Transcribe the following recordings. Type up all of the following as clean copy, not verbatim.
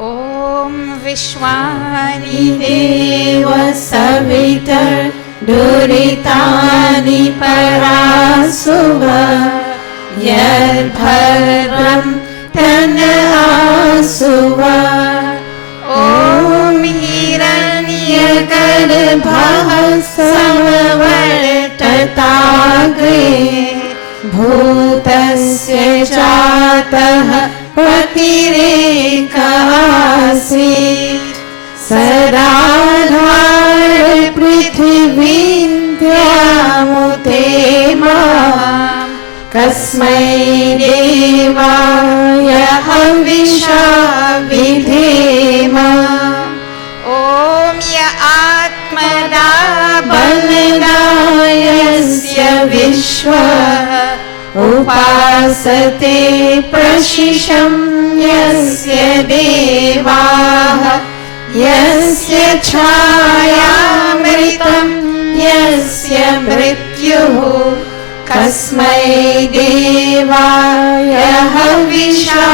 ॐ विश्वानि देव सवितर् दुरितानि परासुव यद्भद्रं तनआसुव। ॐ हिरण्यगर्भः समवर्तताग्रे भूतस्य जातः पतिरेकासीत् सदाधार पृथिवीं द्यामुते मां कस्मै देवाय हविषा विधेम। ॐ य आत्मदा बलदायस्य विश्व उपासते प्रशिशं यस्य देवाः यस्य छायामृतं यस्य मृत्युः कस्मै देवाय हविषा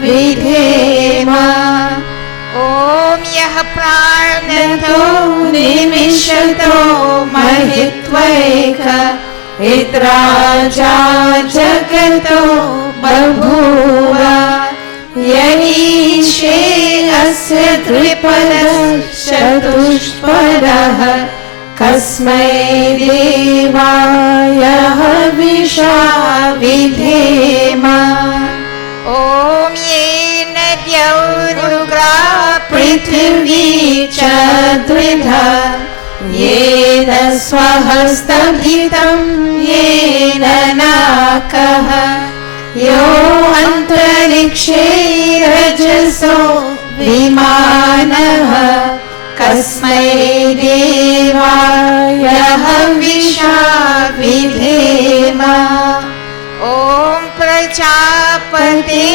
विधेम। ॐ यः प्राणतो निमिषतो महित्वैक इत्राजा जगतो बभूव यईशे अस्य द्विपदश्चतुष्पदः कस्मै देवाय हविषा विधेम। ॐ येन द्यौरुग्रा पृथिवी च द्विधा येन स्वहस्तभितं येन नाकः यो अन्तरिक्षे रजसो विमानः कस्मै देवाय हविषा विधेम। ॐ प्रजापते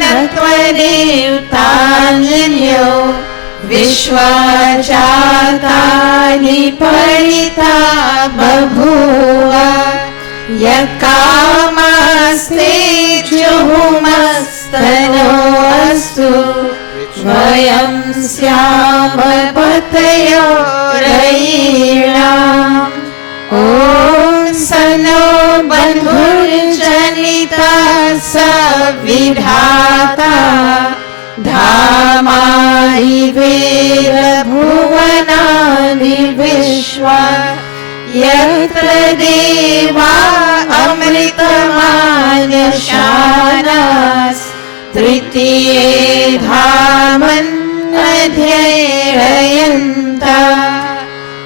न त्वदेवतान्यो विश्वजातानि परिता बभूव यत्कामस्ते जुहुमस्तनोऽस्तु वयं स्याम पतयो रयीणाम्। ॐ सनो बन्धुर्जनिता स विधाता धामाहि वेद भुवनानि विश्वा यत्र देवा अमृतमान्यशानास् तृतीये धामन् अध्ययन्ता।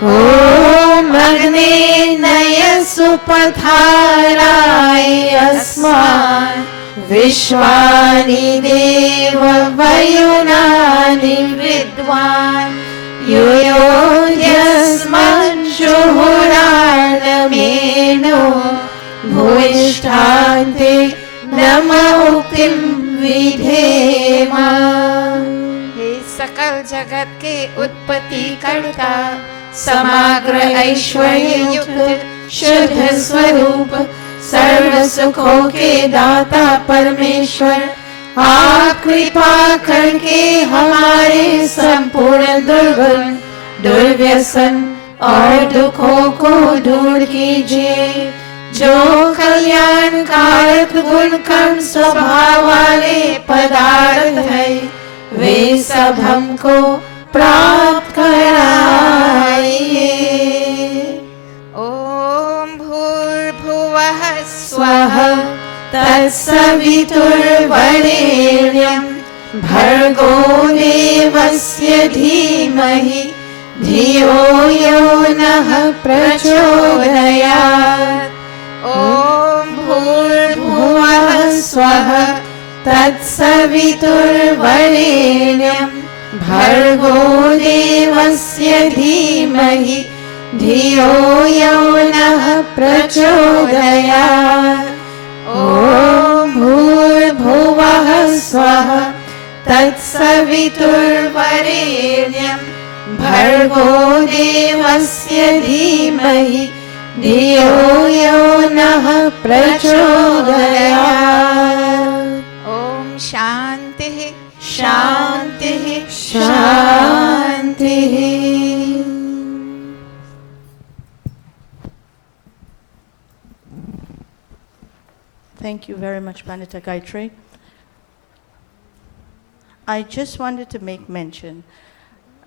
ॐ अग्ने नय सुपथाराय अस्मान् विश्वानि देव वयुनानि विद्वान् युयोध्यस्मज्जुहुराणमेनो भूयिष्ठान्ते नम उक्तिं विधेम। हे सकल जगत के उत्पत्ति कर्ता समग्र ऐश्वर्य युक्त शुद्ध स्वरूप सर्व सुखों के दाता परमेश्वर आप कृपा करके हमारे संपूर्ण दुर्गुण दुर्व्यसन और दुखों को दूर कीजिए। जो कल्याणकारक गुण कर्म स्वभाव वाले पदार्थ है वे सब हमको प्राप्त कराइए। ओम भूर्भुवः स्वः तत्सवितुर्वरेण्यं भर्गो देवस्य धीमहि धियो यो नः प्रचोदयात्। ओम भूर्भुवः स्वः तत्सवितुर्वरेण्यं भर्गो देवस्य धीमहि धियो यो नः प्रचोदयात्। ओम भूर्भुवः स्वः तत्सवितुर्वरेण्यं भर्गो देवस्य धीमहि धियो यो नः प्रचोदयात्। ॐ शान्तिः शान्तिः शान्तिः। Thank you very much, Pandita Gayatri. I just wanted to make mention.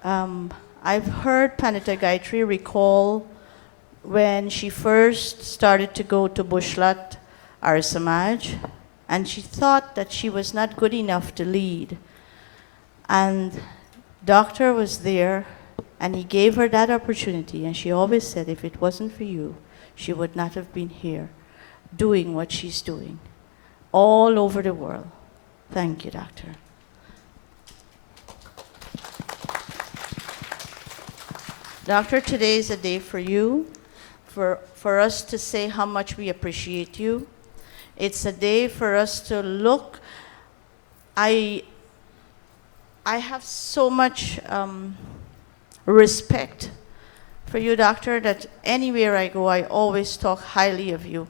I've heard Pandita Gayatri recall when she first started to go to Bushlat Arya Samaj, and she thought that she was not good enough to lead. And doctor was there, and he gave her that opportunity, and she always said, if it wasn't for you, she would not have been here doing what she's doing all over the world. Thank you, doctor. Doctor, today is a day for you, for us to say how much we appreciate you. It's a day for us to look. I have so much respect for you, doctor, that anywhere I go, I always talk highly of you.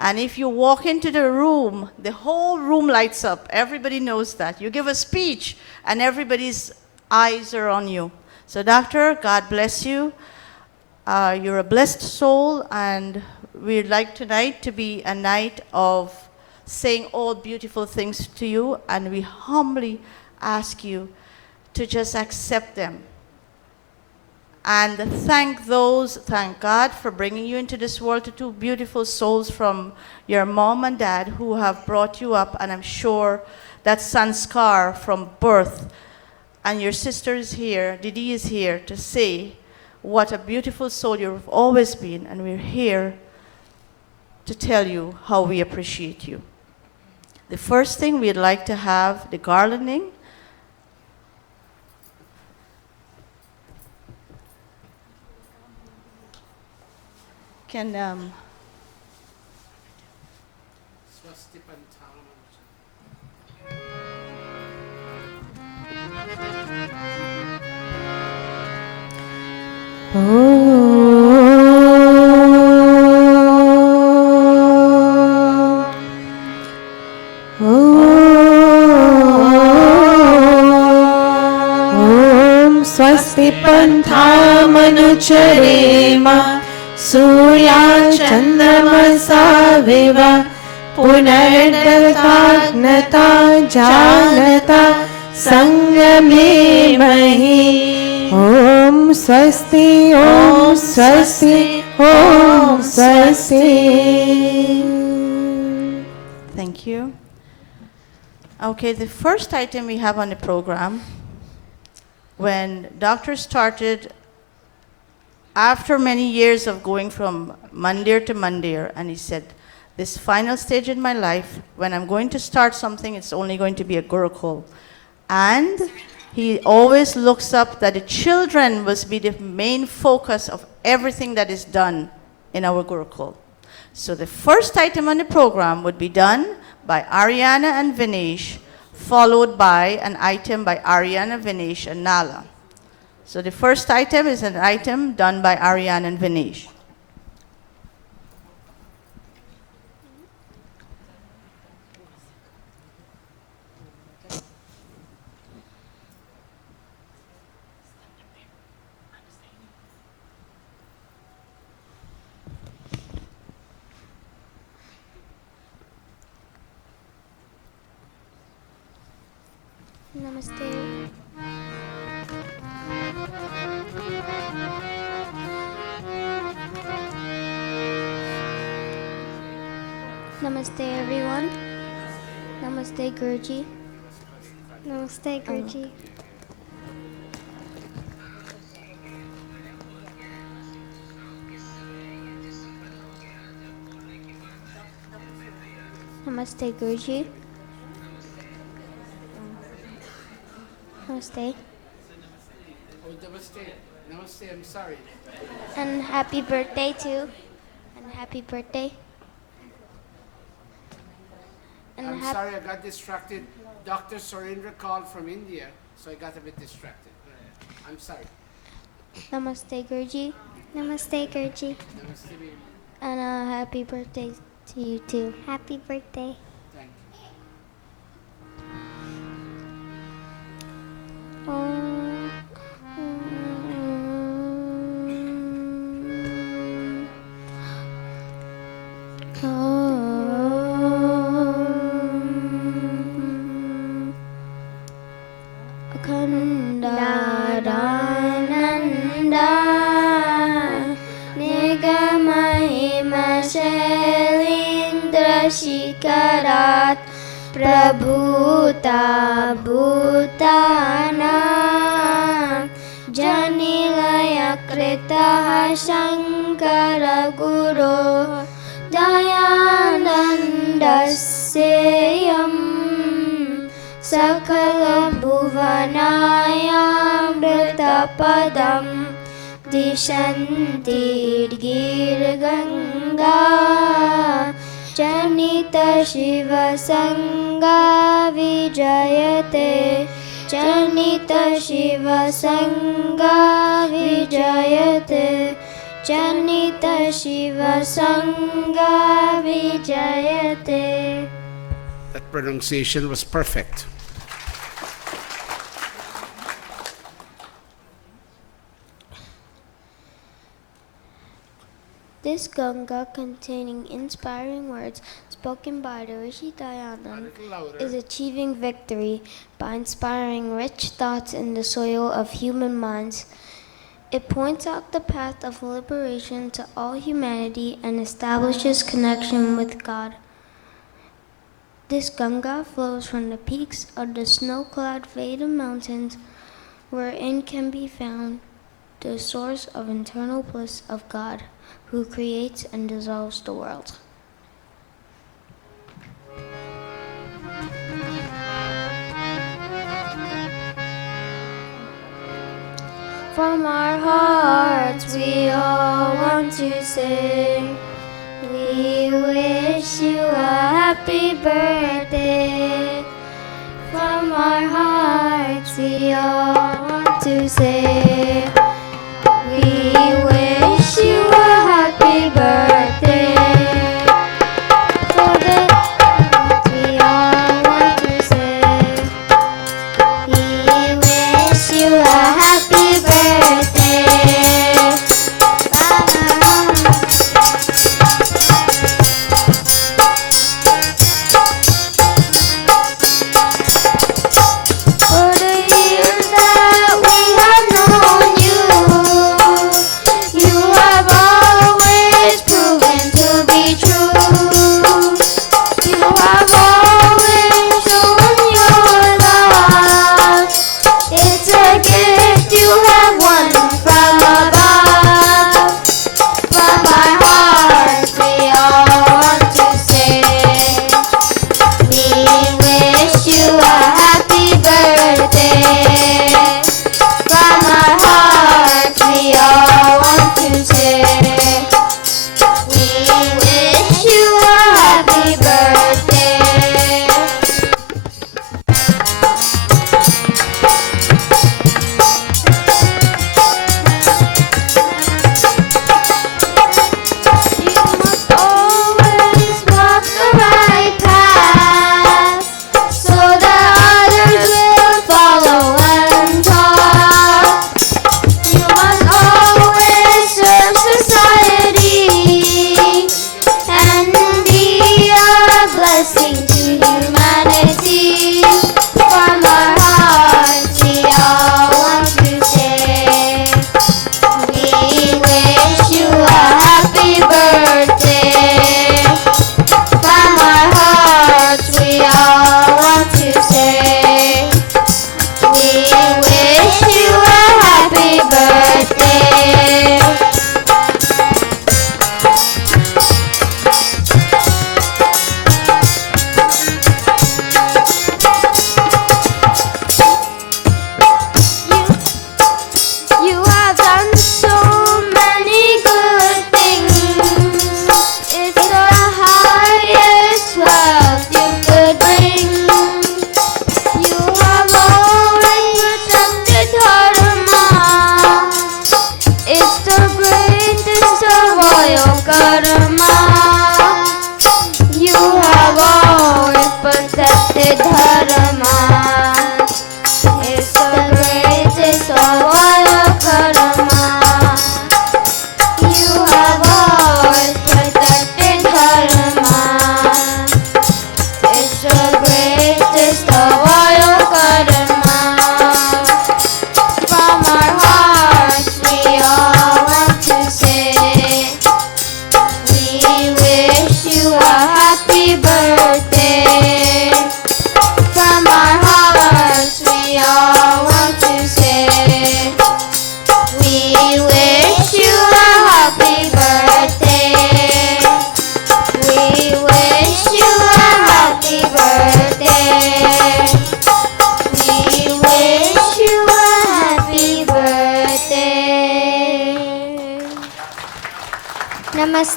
And if you walk into the room, the whole room lights up. Everybody knows that. You give a speech, and everybody's eyes are on you. So, doctor, God bless you. You're a blessed soul, and we'd like tonight to be a night of saying all beautiful things to you, and we humbly ask you to just accept them. And thank God for bringing you into this world to two beautiful souls from your mom and dad who have brought you up, and I'm sure that sanskar from birth. And your sister is here, Didi is here to say what a beautiful soul you've always been, and we're here to tell you how we appreciate you. The first thing, we'd like to have the garlanding. Can स्वस्ति पन्थामनुचरेम सूर्याचन्द्रमसा विव पुनर्दताज्ञता जानता संगमे महि। ॐ स्वस्ति ॐ स्वस्ति ॐ स्वस्ति। Thank you. Okay, the first item we have on the program, when doctor started, after many years of going from mandir to mandir, and he said, this final stage in my life, when I'm going to start something, it's only going to be a Gurukul. And he always looks up that the children must be the main focus of everything that is done in our Gurukul. So the first item on the program would be done by Ariana and Vinesh, followed by an item by Ariana, Vinesh, and Nala. So the first item is an item done by Ariana and Vinesh. Namaste. Namaste everyone. Namaste Guruji. Namaste Guruji. Namaste Guruji. Namaste. Oh, namaste. Namaste, I'm sorry. And happy birthday too. And happy birthday. And I'm sorry, I got distracted. Dr. Surendra called from India, so I got a bit distracted. I'm sorry. Namaste Guruji. Namaste Guruji. Namaste, baby. And a happy birthday to you too. Happy birthday. Thank you. Akandarananda Nigamahima Shikarat Prabhuta Bhutana Janilaya Kritaha Shankara Guru Dayanandaseyam Sakala Bhuvanayam Vritapadam Dishantir Ganga Janita Shiva Sangha Vijayate Janita Shiva Sangha Vijayate Janita Shiva Sangha Vijayate. That pronunciation was perfect. This Ganga, containing inspiring words spoken by Maharishi Dayananda, is achieving victory by inspiring rich thoughts in the soil of human minds. It points out the path of liberation to all humanity and establishes connection with God. This Ganga flows from the peaks of the snow-clad Veda mountains, wherein can be found the source of internal bliss of God, who creates and dissolves the world. From our hearts we all want to sing. We wish you a happy birthday. From our hearts we all want to sing. We wish you a happy birthday. For the we all want to say. We wish you a happy birthday. For the years that we have known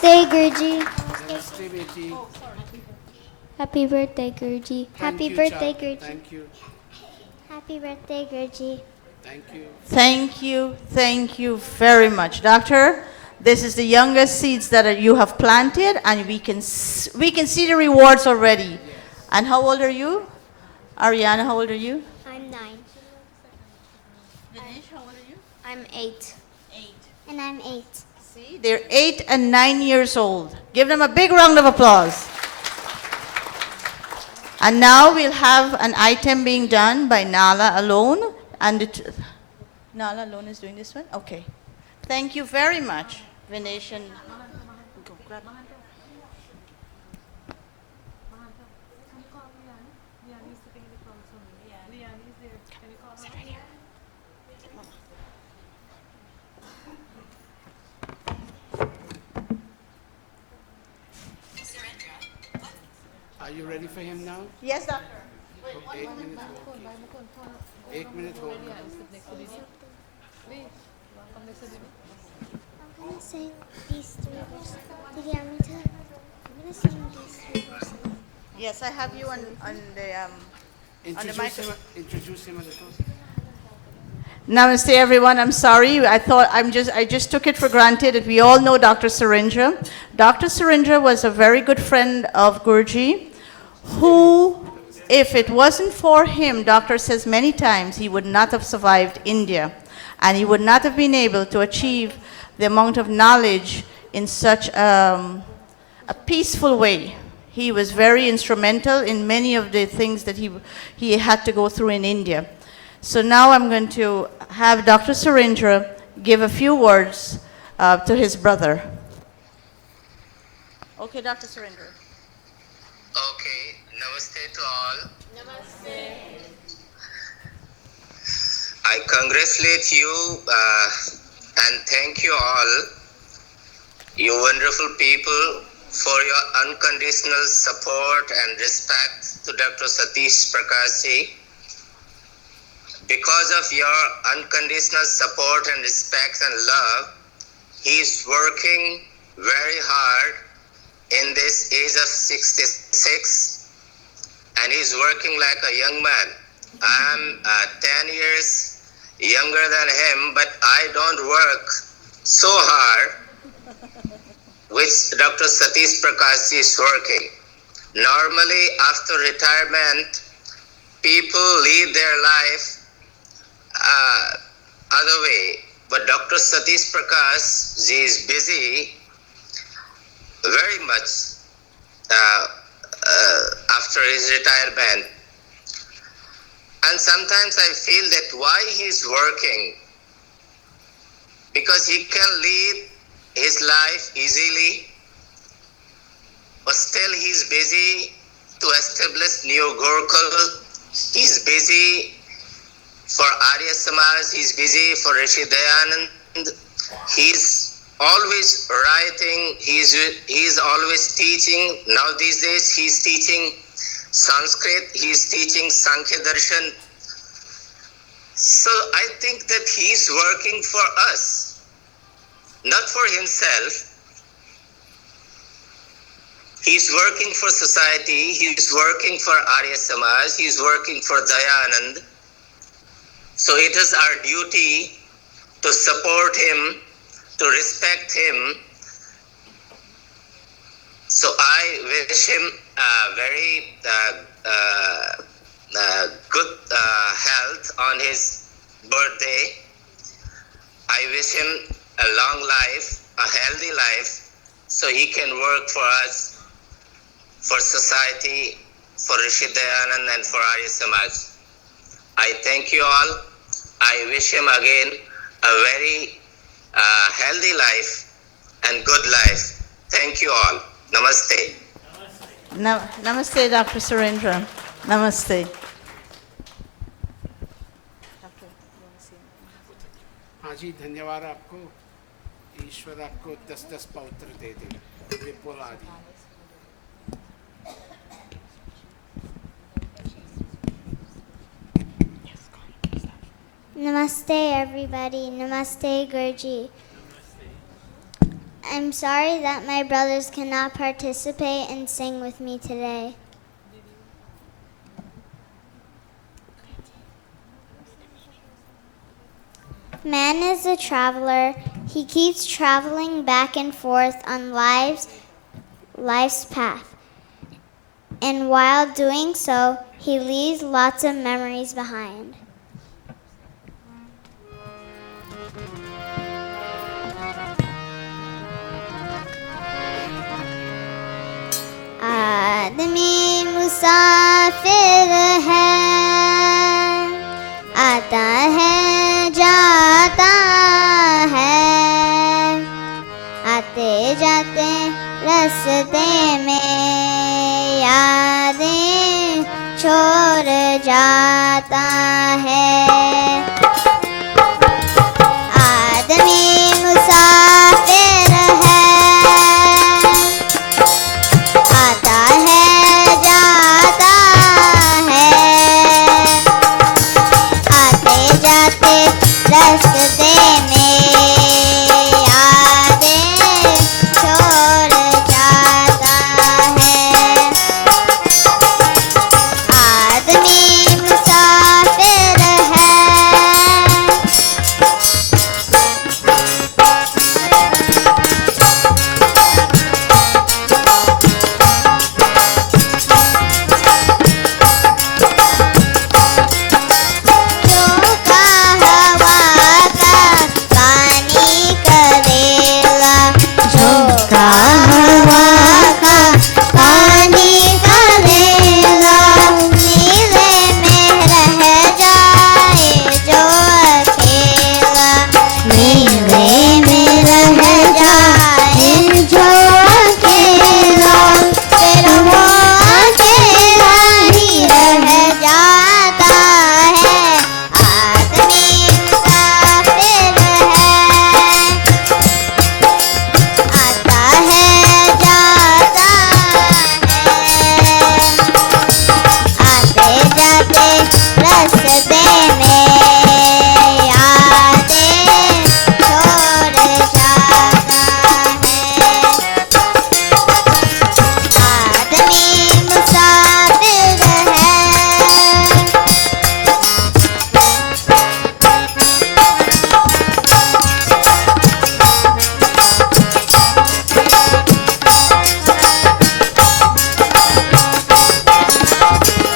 Namaste, Guruji. Namaste, Beti. Happy birthday, Guruji. Thank Happy you, birthday, child. Guruji. Thank you. Happy birthday, Guruji. Thank you. Thank you very much. Doctor, this is the youngest seeds that you have planted, and we can see the rewards already. Yes. And how old are you? Ariana, how old are you? I'm 9. Dinesh, how old are you? I'm 8. 8. And I'm 8. See, they're 8 and 9 years old. Give them a big round of applause. And now we'll have an item being done by Nala alone. And Nala alone is doing this one? Okay. Thank you very much, Vinesh and... Go, grab. Are you ready for him now? Yes, doctor. 8 minutes hold. 8 minutes hold. I'm going to sing these 3 verses. Did you want me to? I'm going to sing these 3 verses. Yes, I have you on the... Introduce him a little. Namaste, everyone. I'm sorry. I just took it for granted that we all know Dr. Surendra. Dr. Surendra was a very good friend of Guruji, who, if it wasn't for him, doctor says many times, he would not have survived India, and he would not have been able to achieve the amount of knowledge in such a peaceful way. He was very instrumental in many of the things that he had to go through in India. So now I'm going to have Dr. Surendra give a few words to his brother. Okay, Dr. Surendra. Okay, namaste to all. Namaste. I congratulate you and thank you all, you wonderful people, for your unconditional support and respect to Dr. Satish Prakashji. Because of your unconditional support and respect and love, he is working very hard in this age of 66, and he's working like a young man. I'm 10 years younger than him, but I don't work so hard which Dr. Satish Prakashji is working. Normally, after retirement, people lead their life other way, but Dr. Satish Prakashji is busy very much after his retirement. And sometimes I feel that why he's working, because he can lead his life easily, but still he's busy to establish new Gurukul. He's busy for Arya Samaj, he's busy for Maharishi Dayananda. He's always writing, he's always teaching. Now these days he's teaching Sanskrit, he's teaching Sankhya Darshan. So I think that he's working for us, not for himself. He's working for society, he's working for Arya Samaj, he's working for Dayanand. So it is our duty to support him, to respect him. So I wish him very good health on his birthday. I wish him a long life, a healthy life, so he can work for us, for society, for Rishi Dayanand and for Arya Samaj. I thank you all. I wish him again a very healthy life and good life. Thank you all. Namaste. Namaste, Dr. Surendra. Namaste. हाँ जी, धन्यवाद आपको. ईश्वर आपको 10-10 पौत्र दे दे, विपुल आदि. Namaste, everybody. Namaste, Guruji. I'm sorry that my brothers cannot participate and sing with me today. Man is a traveler. He keeps traveling back and forth on life's path. And while doing so, he leaves lots of memories behind. आदमी मुसाफिर है, आता है जाता है, आते जाते रास्ते में यादें छोड़ जाता है। आदमी मुसाफिर है, आता है जाता है, आते जाते रास्ते में यादें छोड़ जाता है। आदमी मुसाफिर है। झोंका हवा का पानी करेला, झोंका हवा का पानी करेला, नीले में रह जाए जो अकेला, नीले में रह जाए जो अकेला, फिर वो अकेला ही रह जाता है। आदमी मुसाफिर है, आता है जाता है, आते जाते रास्ते में यादें छोड़ जाता है। आदमी मुसाफिर है।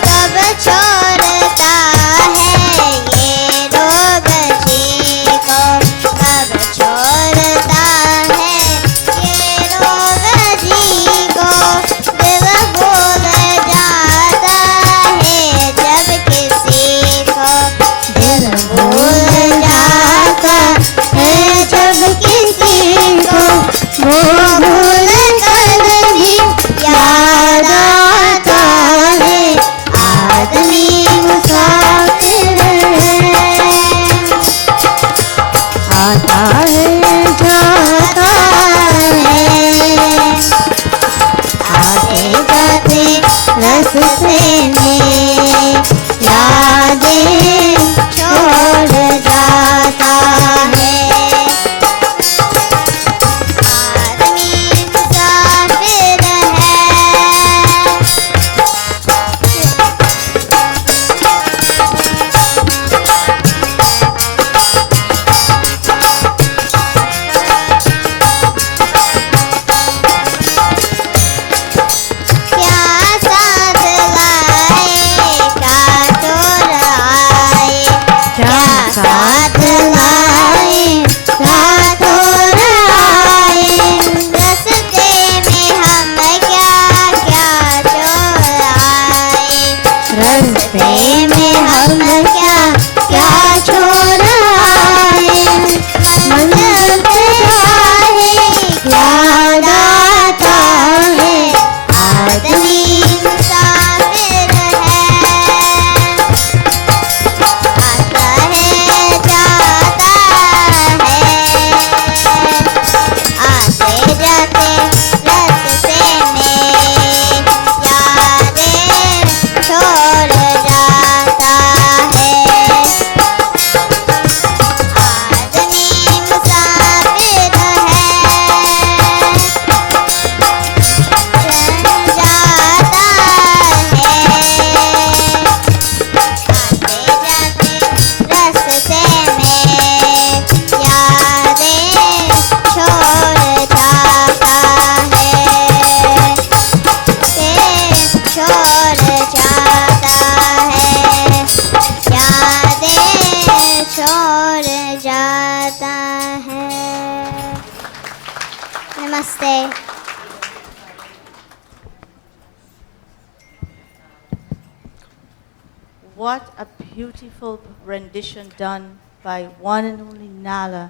कब छोड़ता है ये रोग जी को, कब छोड़ता है ये रोग जी को, दिल भूल जाता है जब किसी को, दिल भूल जाता है जब किसी को, वो भूल कर भी याद आता है। आदमी मुसाफिर है, आता है जाता है, आते जाते रास्ते में यादें छोड़ जाता है। आदमी मुसाफिर है। क्या साथ what a beautiful rendition done by one and only Nala.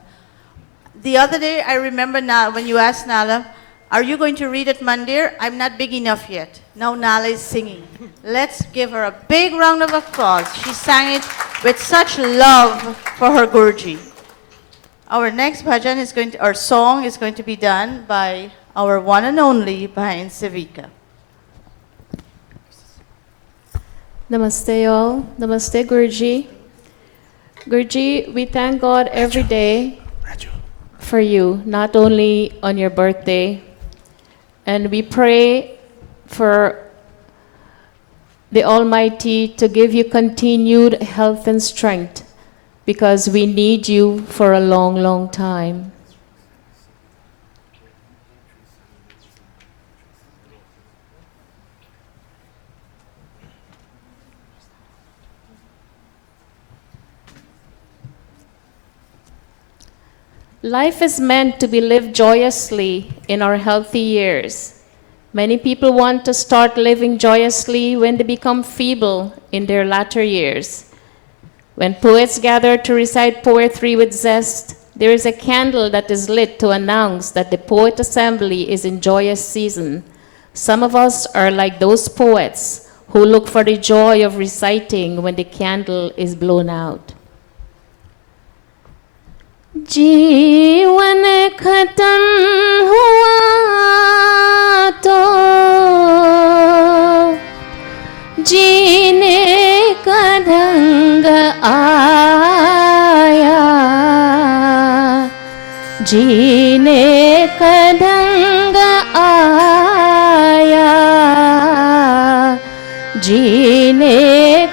The other day, I remember when you asked Nala, are you going to read it Mandir? I'm not big enough yet. Now Nala is singing. Let's give her a big round of applause. She sang it with such love for her Guruji. Our next bhajan is going to, our song is going to be done by our one and only Bhain Sevika. Namaste all. Namaste Guruji. Guruji, we thank God every day for you, not only on your birthday. And we pray for the Almighty to give you continued health and strength, because we need you for a long, long time. Life is meant to be lived joyously in our healthy years. Many people want to start living joyously when they become feeble in their latter years. When poets gather to recite poetry with zest, there is a candle that is lit to announce that the poet assembly is in joyous season. Some of us are like those poets who look for the joy of reciting when the candle is blown out. जीवन खत्म हुआ तो जीने का ढंग आया, जीने का ढंग आया, जीने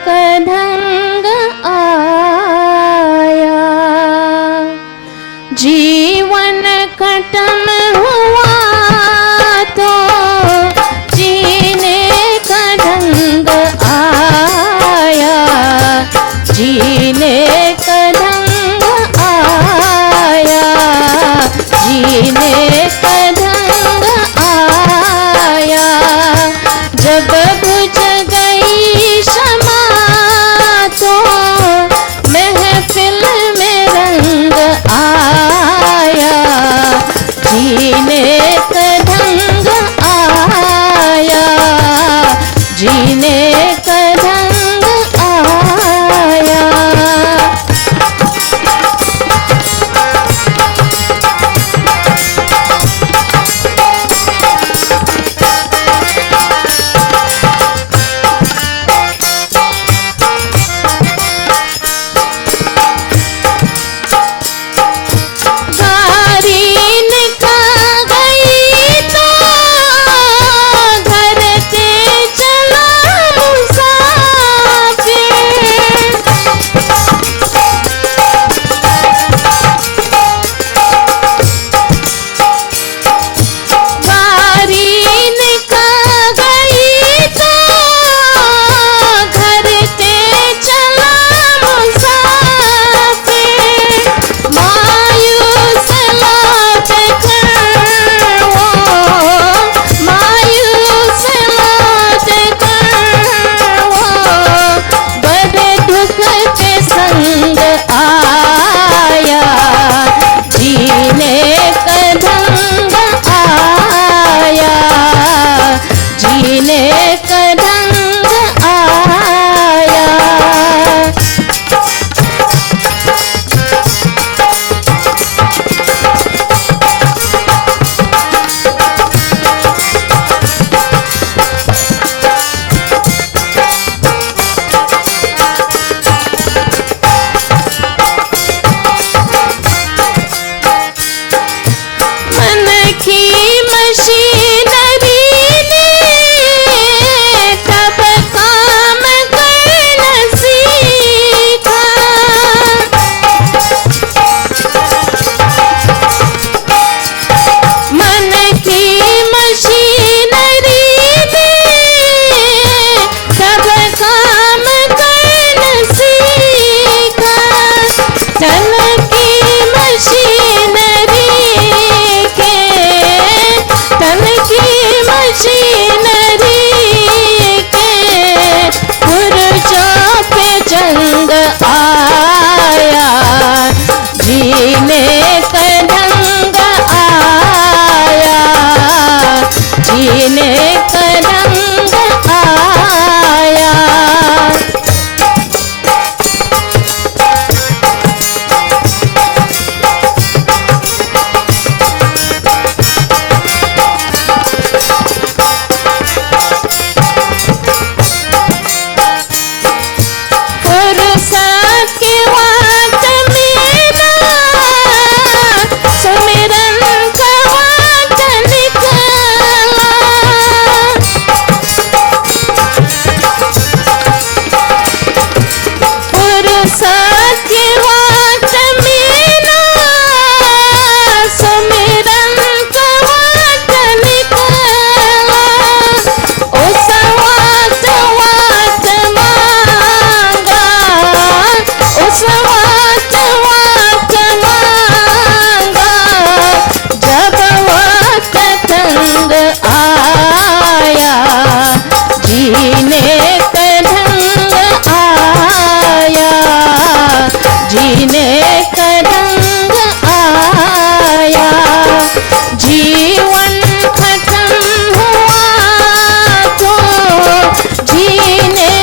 का ढंग आया। जीवन खत्म हुआ तो जीने का ढंग आया, जीने का ढंग आया, जीने का रंग आया फुर्सत के वक्त में ना सुमिरन का वक्त निकला फुर्सत के वक्त में ना सुमिरन का वक्त निकला उस वक्त मांगा उस वक्त मांगा जब वक्त तंग आया जीने का ढंग आया जीने का ढंग आया जीवन खत्म हुआ तो जीने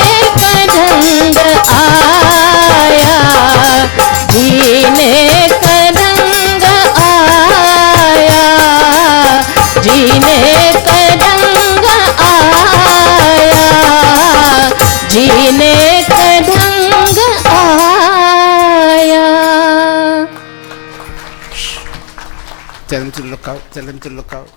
का ढंग आया जीने का ढंग आया जीने का ढंग आया जीने का ढंग आया Tell him to look out. Tell him to look out.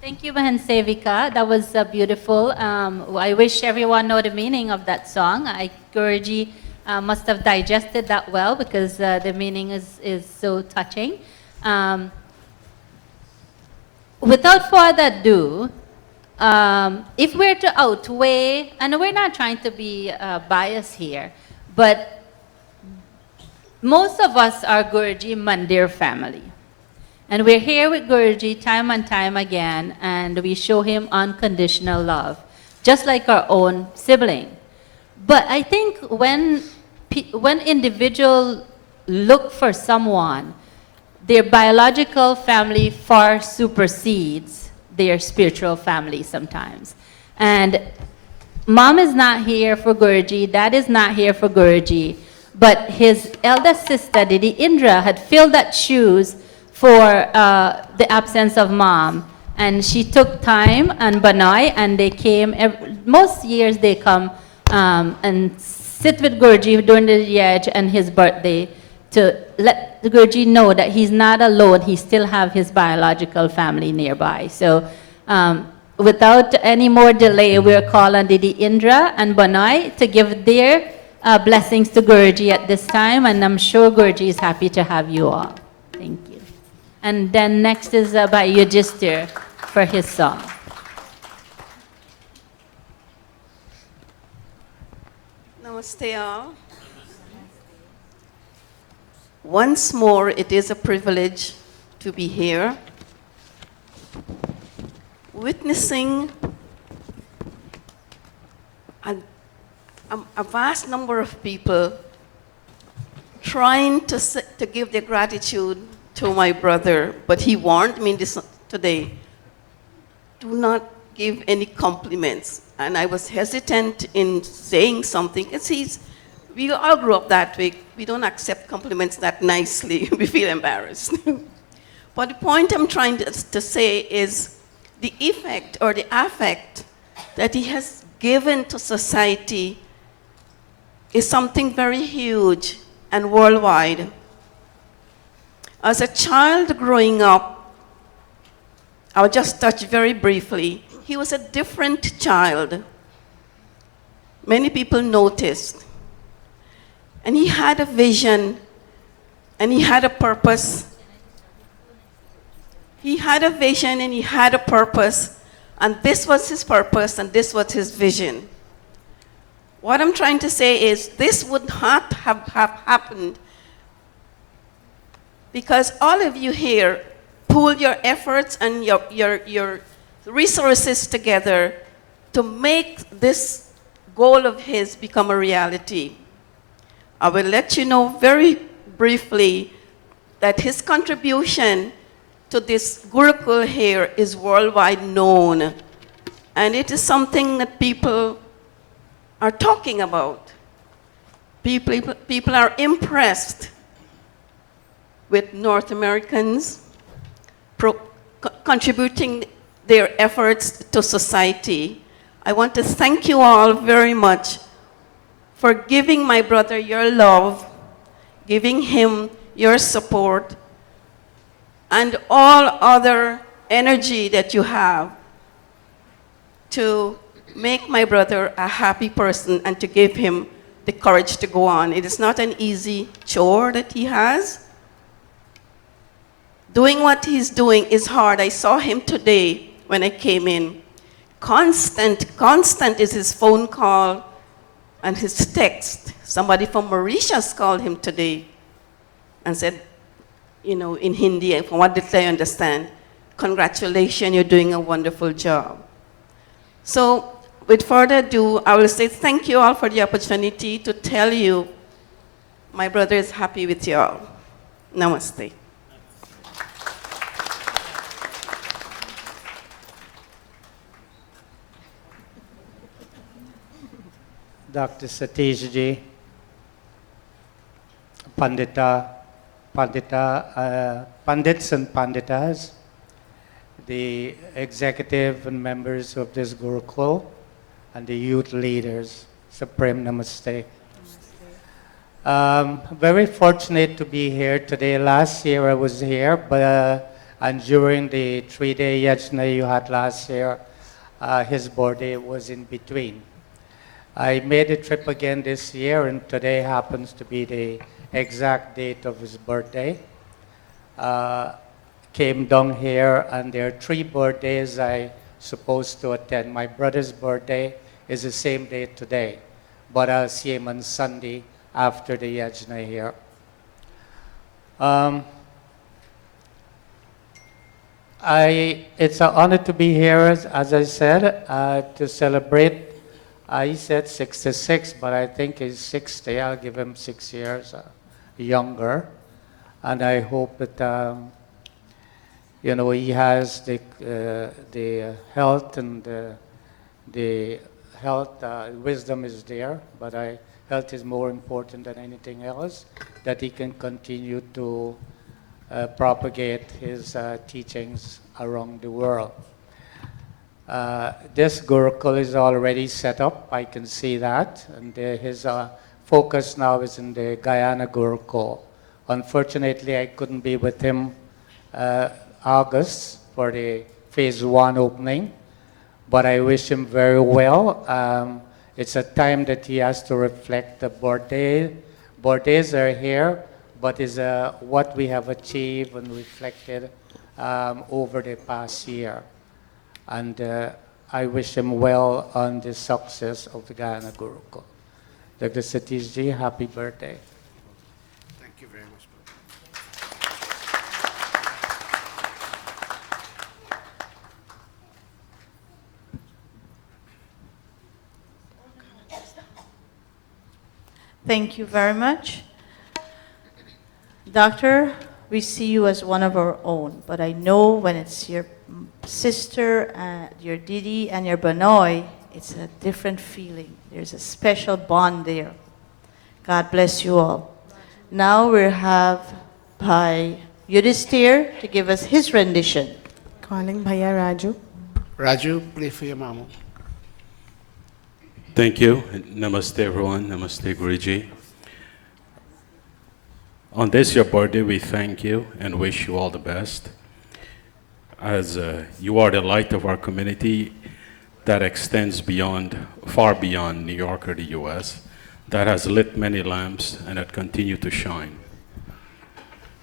Thank you, Mahan Sevika. That was beautiful. I wish everyone know the meaning of that song. Guruji must have digested that well because the meaning is so touching. Without further ado, if we're to outweigh, and we're not trying to be biased here, but most of us are Guruji Mandir family. And we're here with Guruji time and time again, and we show him unconditional love, just like our own sibling. But I think when individuals look for someone, their biological family far supersedes their spiritual family sometimes. And mom is not here for Guruji, dad is not here for Guruji, but his eldest sister, Didi Indra, had filled that shoes for the absence of mom. And she took time and Banoy, and they came, most years they come and sit with Guruji during the Yaj and his birthday to let the Guruji know that he's not alone, he still have his biological family nearby. So without any more delay, we'll call on Didi Indra and Banoy to give their blessings to Guruji at this time, and I'm sure Guruji is happy to have you all. Thank you. And then next is by Yudhishthir for his song. Namaste all. Once more, it is a privilege to be here, witnessing a vast number of people trying to give their gratitude to my brother, but he warned me today, do not give any compliments. And I was hesitant in saying something, because we all grew up that way. We don't accept compliments that nicely. We feel embarrassed. But the point I'm trying to say is the effect or the affect that he has given to society is something very huge and worldwide. As a child growing up, I'll just touch very briefly, he was a different child. Many people noticed. And he had a vision, and he had a purpose. He had a vision and he had a purpose, and this was his purpose and this was his vision. What I'm trying to say is this would not have happened because all of you here pool your efforts and your resources together to make this goal of his become a reality. I will let you know very briefly that his contribution to this Gurukul here is worldwide known. And it is something that people are talking about. People are impressed with North Americans contributing their efforts to society. I want to thank you all very much for giving my brother your love, giving him your support, and all other energy that you have to make my brother a happy person and to give him the courage to go on. It is not an easy chore that he has. Doing what he's doing is hard. I saw him today when I came in. Constant is his phone call and his text. Somebody from Mauritius called him today and said, you know, in Hindi, from what did I understand, congratulations, you're doing a wonderful job. So, with further ado, I will say thank you all for the opportunity to tell you my brother is happy with you all. Namaste. Dr. Satish ji, Pandits and Panditas, the executive and members of this Gurukul, and the youth leaders, Supreme Namaste. Very fortunate to be here today. Last year I was here, but and during the 3-day yajna you had last year, his birthday was in between. I made a trip again this year, and today happens to be the exact date of his birthday. Came down here, and there are 3 birthdays I supposed to attend. My brother's birthday is the same day today, but I'll see him on Sunday after the yajna here. It's an honor to be here, as I said, to celebrate. He said 66, but I think he's 60. I'll give him 6 years younger. And I hope that, you know, he has the health and the health, wisdom is there, but health is more important than anything else, that he can continue to propagate his teachings around the world. This Gurukul is already set up, I can see that, and his focus now is in the Guyana Gurukul. Unfortunately, I couldn't be with him August for the phase 1 opening, but I wish him very well. It's a time that he has to reflect the birthday. Birthdays are here, but is what we have achieved and reflected over the past year. And I wish him well on the success of the Guyana Gurukul. Dr. Satish ji, happy birthday. Thank you very much, brother. Thank you very much. Doctor, we see you as one of our own, but I know when it's your sister, your Didi, and your Banoy, it's a different feeling. There's a special bond there. God bless you all. Now we have Bhai Yudhisthira to give us his rendition. Calling Bhaiya Raju. Raju, play for your mama. Thank you. Namaste, everyone. Namaste, Guruji. On this, your birthday, we thank you and wish you all the best. As you are the light of our community that extends beyond, far beyond New York or the US, that has lit many lamps and that continue to shine.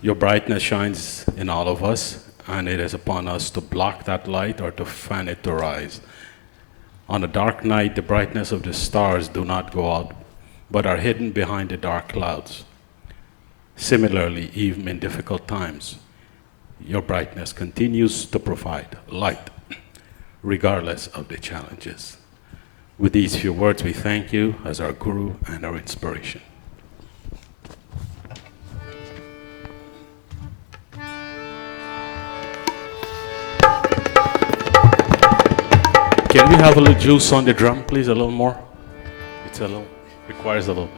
Your brightness shines in all of us, and it is upon us to block that light or to fan it to rise. On a dark night, the brightness of the stars do not go out, but are hidden behind the dark clouds. Similarly, even in difficult times, your brightness continues to provide light, regardless of the challenges. With these few words, we thank you as our Guru and our inspiration. Can we have a little juice on the drum, please? A little more. It's a little, requires a little bit.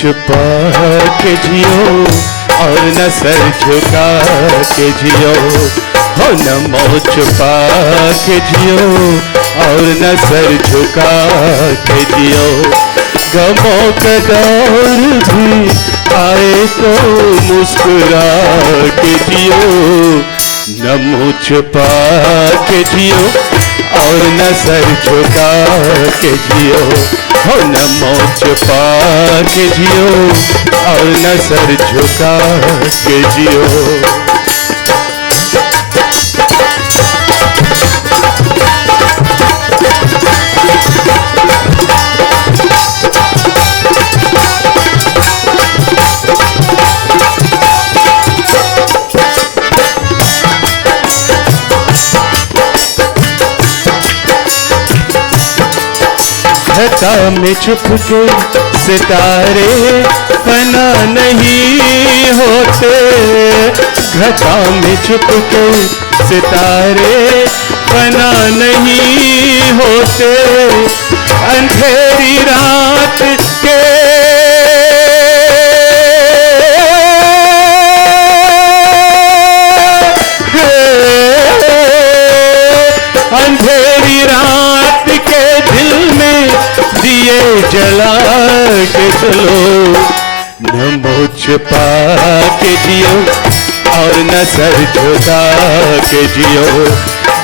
छुपा के जियो और न sir झुका के जियो, हो नमो छुपा के जियो और न सर झुका के जियो। गमों का दौर भी आए तो मुस्कुरा के जियो, नमो छुपा के जियो और न सर झुका के जियो, हो नमो छुपा के जियो और न सर झुका के जियो। घटा में छुप के सितारे फना नहीं होते, घटा में छुप के सितारे फना नहीं होते, अंधेरी रात के अंधेरी रात के दिल में दिए जला के चलो, नमो छुपा के जियो और न सर झुका के जियो।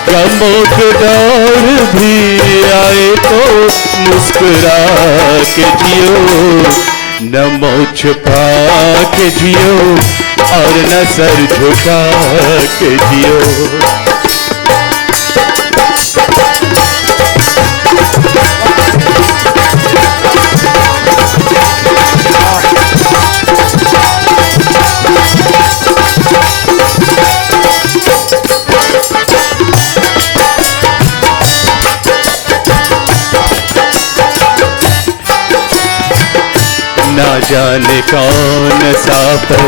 गमों के दौर भी आए तो मुस्कुरा के जियो, नमो छुपा के जियो और न सर झुका के जियो। ना जाने कौन सा पर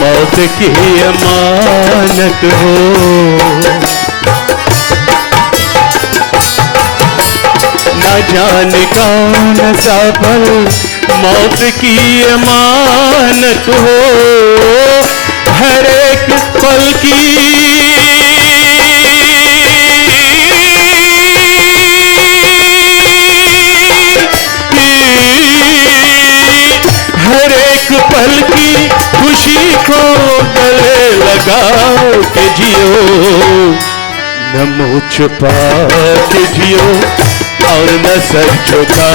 मौत की अमानत हो, ना जाने कौन सा पर मौत की अमानत हो, हर एक पल की हर एक पल की खुशी को गले लगा के जियो, नमो छुपा के जियो और न सर झुका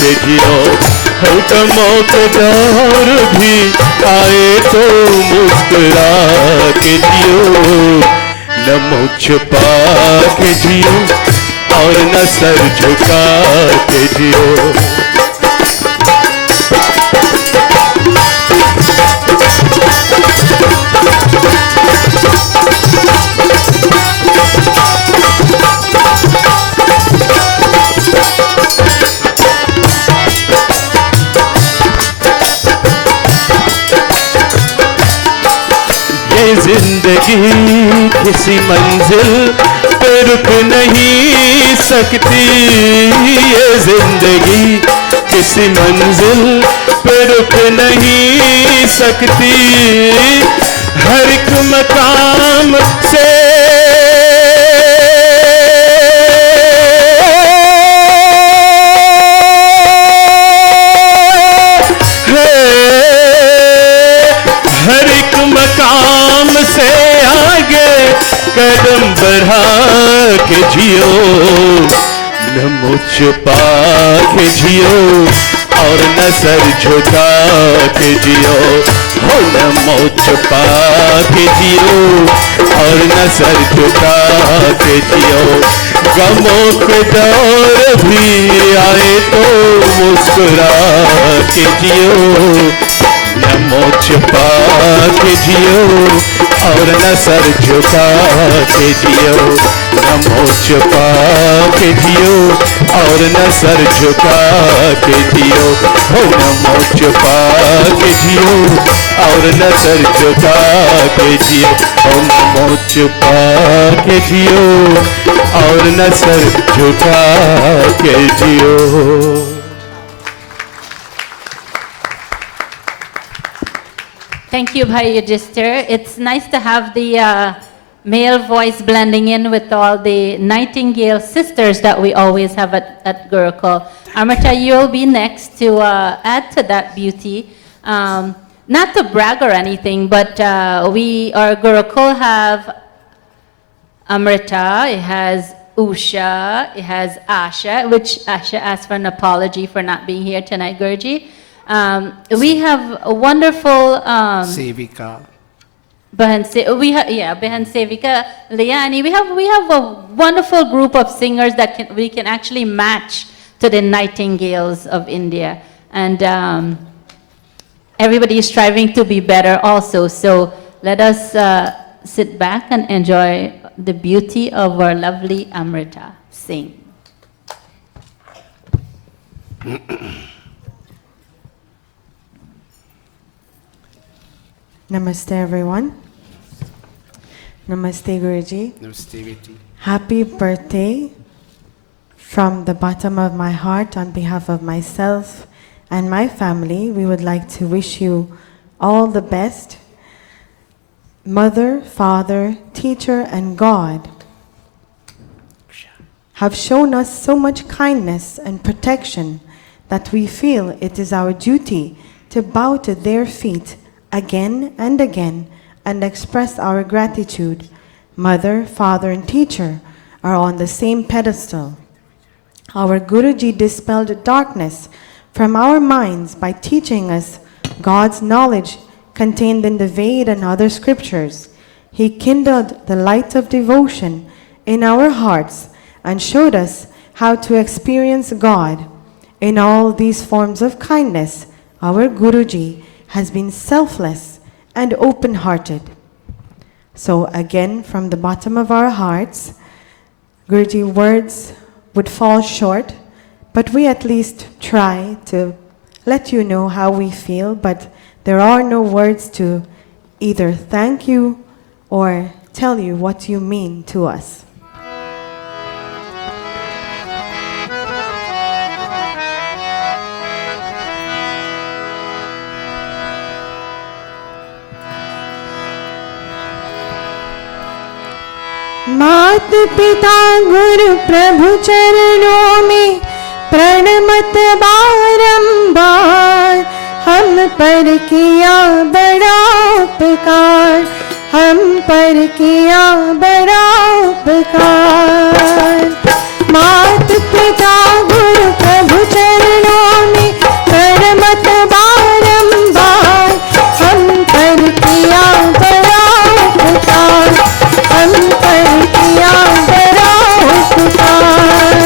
के जियो। हुक्मों के दौर भी आए तो मुस्कुरा के जियो, नमो छुपा के जियो और न सर झुका के जियो। ये जिंदगी किसी मंजिल पे रुक नहीं सकती, ये जिंदगी किसी मंजिल पे रुक नहीं सकती, हर एक मकाम से हर एक मकाम से आगे कदम बढ़ा के जियो, नमो छुपा के जियो और न सर झुका के जियो, हो न मोच पा के जियो और न सर झुका के जियो। गमों के दौर भी आए तो मुस्कुरा के जियो, न मोच पा के जियो और न सर झुका के जियो, न मोच पा के जियो और न सर झुका के जियो, हो न मोच पा के जियो और न सर झुका के जियो, हो न मोच पा के जियो और न सर झुका के जियो। Thank you, Bhai Yudhishthir. It's nice to have the male voice blending in with all the Nightingale sisters that we always have at Gurukul. Amrita, you'll be next to add to that beauty. Not to brag or anything, but our Gurukul have Amrita, it has Usha, it has Asha, which Asha asked for an apology for not being here tonight, Guruji. We have a wonderful Sevika. Behan Sevika, Liani. We have a wonderful group of singers that we can actually match to the Nightingales of India, and everybody is striving to be better also. So let us sit back and enjoy the beauty of our lovely Amrita sing. Namaste, everyone. Namaste, Guruji. Namaste, Viti. Happy birthday from the bottom of my heart on behalf of myself and my family. We would like to wish you all the best. Mother, father, teacher, and God have shown us so much kindness and protection that we feel it is our duty to bow to their feet again and again and express our gratitude. Mother, father, and teacher are on the same pedestal. Our Guruji dispelled darkness from our minds by teaching us God's knowledge contained in the Veda and other scriptures. He kindled the light of devotion in our hearts and showed us how to experience God. In all these forms of kindness, our Guruji has been selfless and open-hearted. So again, from the bottom of our hearts, Guruji, words would fall short, but we at least try to let you know how we feel, but there are no words to either thank you or tell you what you mean to us. मात पिता गुरु प्रभु चरणों में प्रणमत बारंबार, हम पर किया बड़ा उपकार, हम पर किया बड़ा उपकार। मात पिता गुरु प्रभु चरणों में प्रणमत बारंबार, हम पर किया बड़ा उपकार, हम पर किया बड़ा उपकार।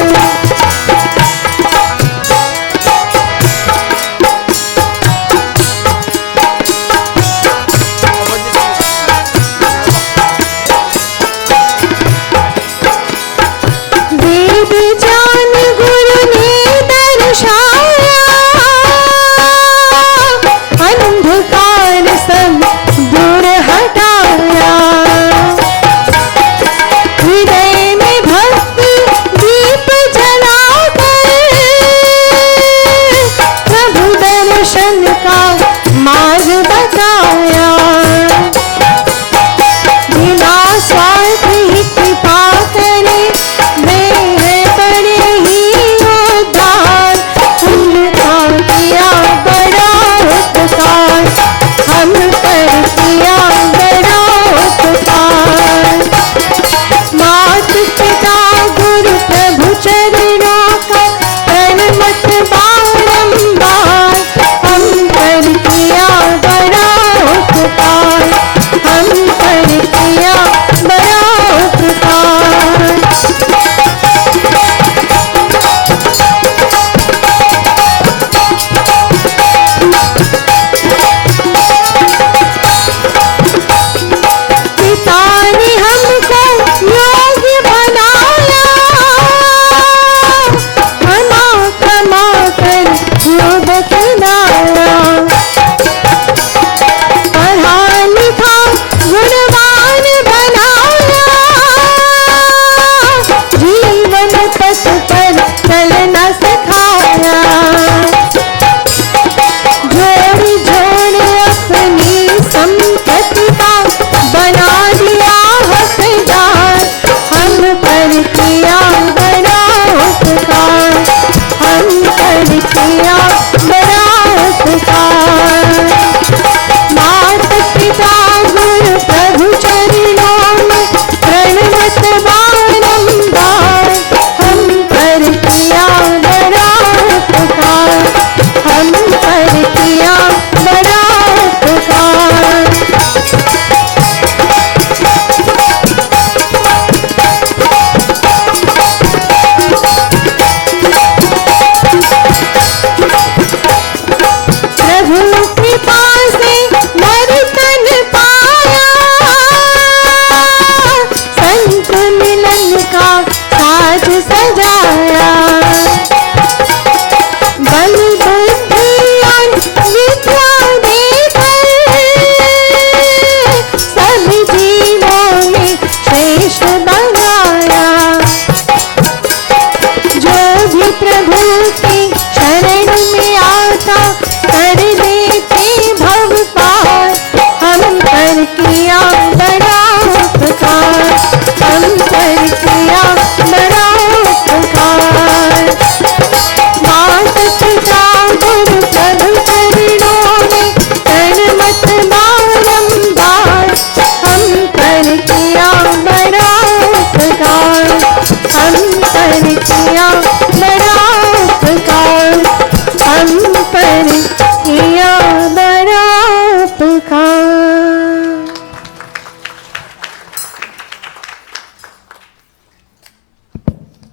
वेद ज्ञान गुरु ने दर्शाया, अंधकार सब दूर हटाया। हृदय में भक्ति दीप जलाकर, प्रभु दर्शन का मार्ग बताया। बिना स्वार्थ ही कृपा करे, वे हैं बड़े ही उद्धार। उनका किया बड़ा उपकार, हम पर किया बड़ा उपकार। मात पिता गुरु प्रभु चरणों का प्रणमत बारंबार,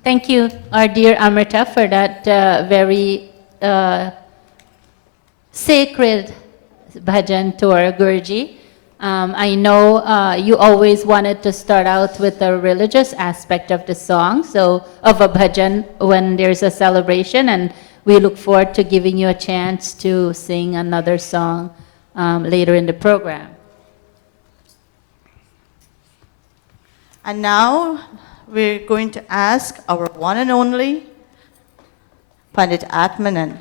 Thank you, our dear Amrita, for that very sacred bhajan to our Guruji. I know you always wanted to start out with the religious aspect of the song, so of a bhajan when there's a celebration, and we look forward to giving you a chance to sing another song later in the program. And now we're going to ask our one and only Pandit Atmanan.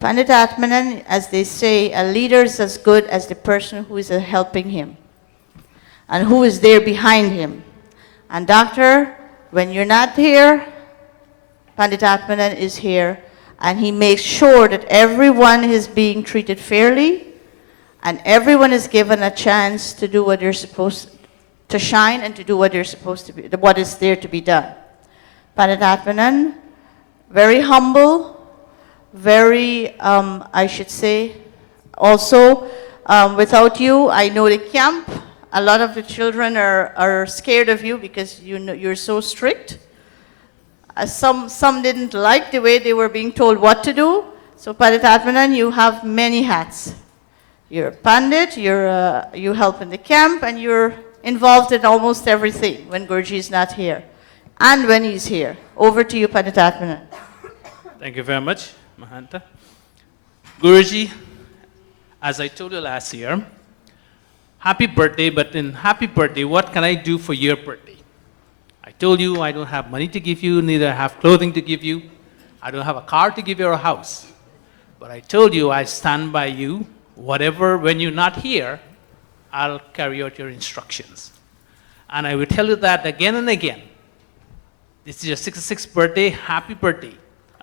Pandit Atmanan, as they say, a leader is as good as the person who is helping him and who is there behind him. And doctor, when you're not here, Pandit Atmanan is here, and he makes sure that everyone is being treated fairly and everyone is given a chance to do what they're supposed to shine and to do what they're supposed to be, what is there to be done. Pandit Atmanan, very humble, very, I should say, also, without you, I know the camp, a lot of the children are scared of you because you know, you're so strict. Some didn't like the way they were being told what to do. So Pandit Atmanan, you have many hats. You're a pandit, you help in the camp, and you're involved in almost everything when Guruji is not here and when he's here. Over to you, Pandit Atmanan. Thank you very much, Mahanta. Guruji, as I told you last year, happy birthday, but in happy birthday, what can I do for your birthday? I told you I don't have money to give you, neither have clothing to give you. I don't have a car to give you or a house. But I told you I stand by you. Whatever, when you're not here, I'll carry out your instructions. And I will tell you that again and again. This is your 66th birthday, happy birthday.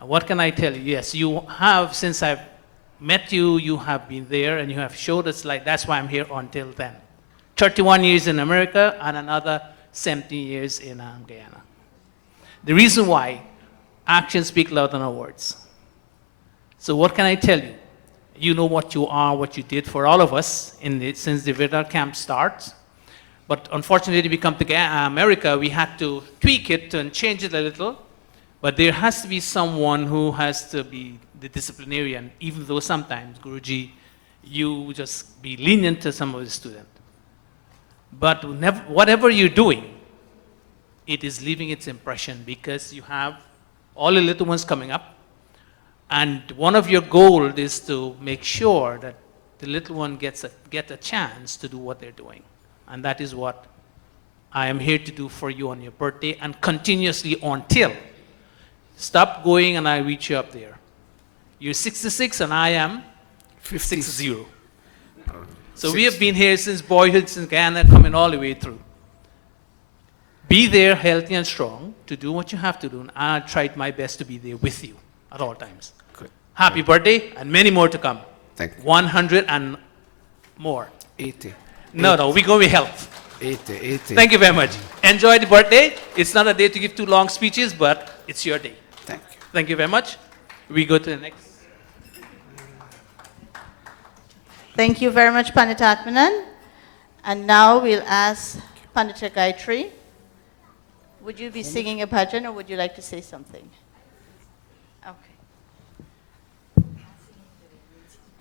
What can I tell you? Yes, you have, since I've met you, you have been there and you have showed us like, that's why I'm here until then. 31 years in America and another 17 years in Guyana. The reason why, actions speak louder than our words. So what can I tell you? You know what you are, what you did for all of us since the Vedar camp starts. But unfortunately, to come to America, we had to tweak it and change it a little. But there has to be someone who has to be the disciplinarian, even though sometimes, Guruji, you just be lenient to some of the students. But whatever you're doing, it is leaving its impression because you have all the little ones coming up. And one of your goals is to make sure that the little one get a chance to do what they're doing. And that is what I am here to do for you on your birthday and continuously until. Stop going and I reach you up there. You're 66 and I am 60. So we have been here since boyhood, since Guyana, coming all the way through. Be there, healthy and strong, to do what you have to do, and I'll try my best to be there with you at all times. Good. Happy birthday, and many more to come. Thank you. 100 and more. 80. No, we're going to be health. 80. Thank you very much. Enjoy the birthday. It's not a day to give too long speeches, but it's your day. Thank you. Thank you very much. We go to the next. Thank you very much, Pandit Atmanan. And now we'll ask Pandita Gayatri. Would you be singing a bhajan or would you like to say something? Okay.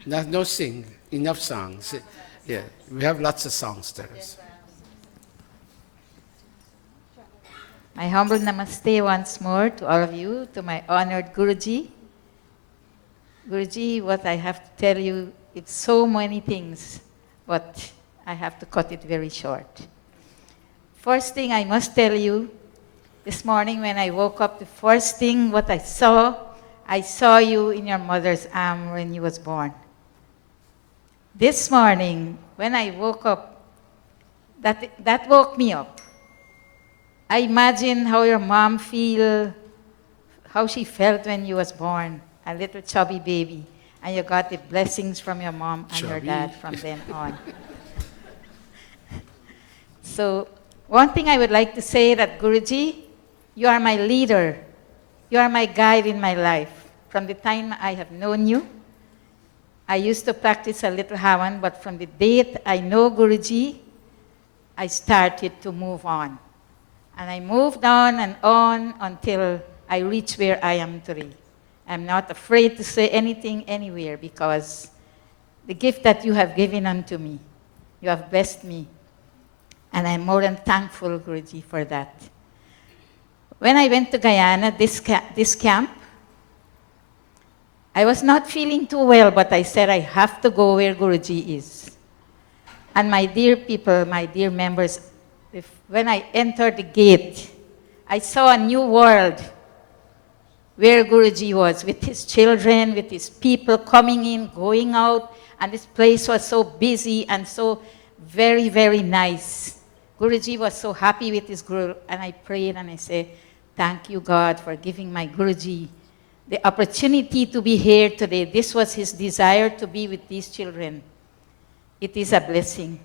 No sing. Enough songs. Yeah, we have lots of songsters. My humble namaste once more to all of you, to my honored Guruji. Guruji, what I have to tell you, it's so many things, but I have to cut it very short. First thing I must tell you, this morning when I woke up, the first thing what I saw you in your mother's arm when you was born. This morning, when I woke up, that woke me up. I imagine how your mom how she felt when you was born, a little chubby baby, and you got the blessings from your mom and your dad from then on. So, one thing I would like to say that Guruji, you are my leader. You are my guide in my life. From the time I have known you, I used to practice a little Havan, but from the date I know Guruji, I started to move on. And I moved on until I reached where I am today. I'm not afraid to say anything anywhere because the gift that you have given unto me, you have blessed me. And I'm more than thankful, Guruji, for that. When I went to Guyana, this camp, I was not feeling too well, but I said I have to go where Guruji is. And my dear people, my dear members, when I entered the gate, I saw a new world where Guruji was, with his children, with his people coming in, going out, and this place was so busy and so very, very nice. Guruji was so happy with his Guru, and I prayed and I said, thank you, God, for giving my Guruji the opportunity to be here today. This was his desire to be with these children. It is a blessing.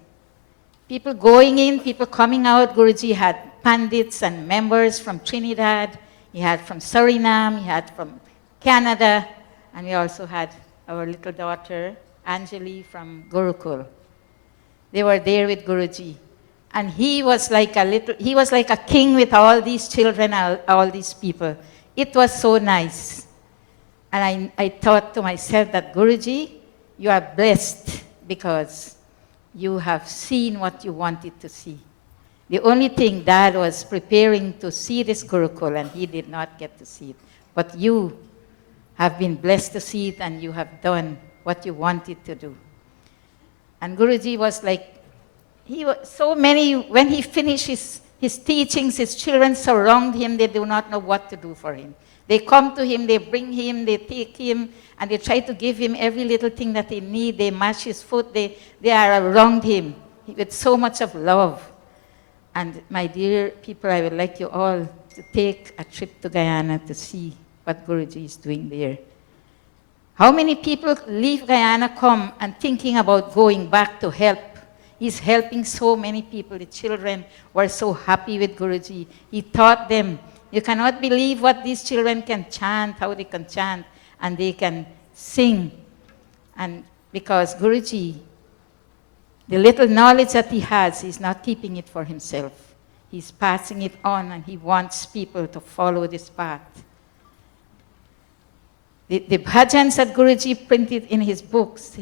People going in, people coming out. Guruji had pandits and members from Trinidad. He had from Suriname, he had from Canada, and we also had our little daughter, Anjali, from Gurukula. They were there with Guruji. And he was like a king with all these children, all these people. It was so nice. And I thought to myself that, Guruji, you are blessed because you have seen what you wanted to see. The only thing Dad was preparing to see this Gurukul, and he did not get to see it. But you have been blessed to see it, and you have done what you wanted to do. And Guruji was like, when he finished his teachings, his children surround him, they do not know what to do for him. They come to him, they bring him, they take him, and they try to give him every little thing that he needs. They mash his foot, they are around him with so much of love. And my dear people, I would like you all to take a trip to Guyana to see what Guruji is doing there. How many people leave Guyana, come and thinking about going back to help? He's helping so many people. The children were so happy with Guruji. He taught them. You cannot believe what these children can chant, how they can chant, and they can sing. And because Guruji, the little knowledge that he has, he's not keeping it for himself. He's passing it on, and he wants people to follow this path. The bhajans that Guruji printed in his books,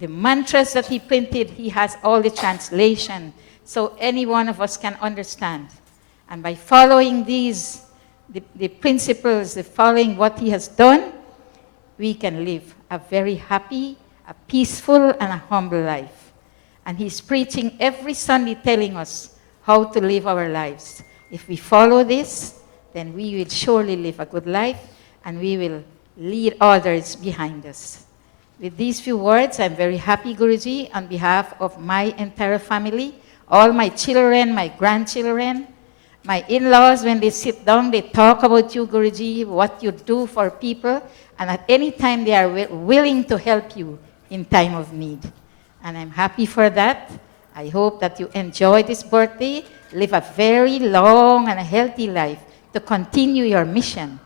the mantras that he printed, he has all the translation, so any one of us can understand. And by following these, the principles, following what he has done, we can live a very happy, a peaceful, and a humble life. And he's preaching every Sunday telling us how to live our lives. If we follow this, then we will surely live a good life, and we will lead others behind us. With these few words, I'm very happy, Guruji, on behalf of my entire family, all my children, my grandchildren, my in-laws. When they sit down, they talk about you, Guruji, what you do for people, and at any time they are willing to help you in time of need. And I'm happy for that. I hope that you enjoy this birthday, live a very long and a healthy life to continue your mission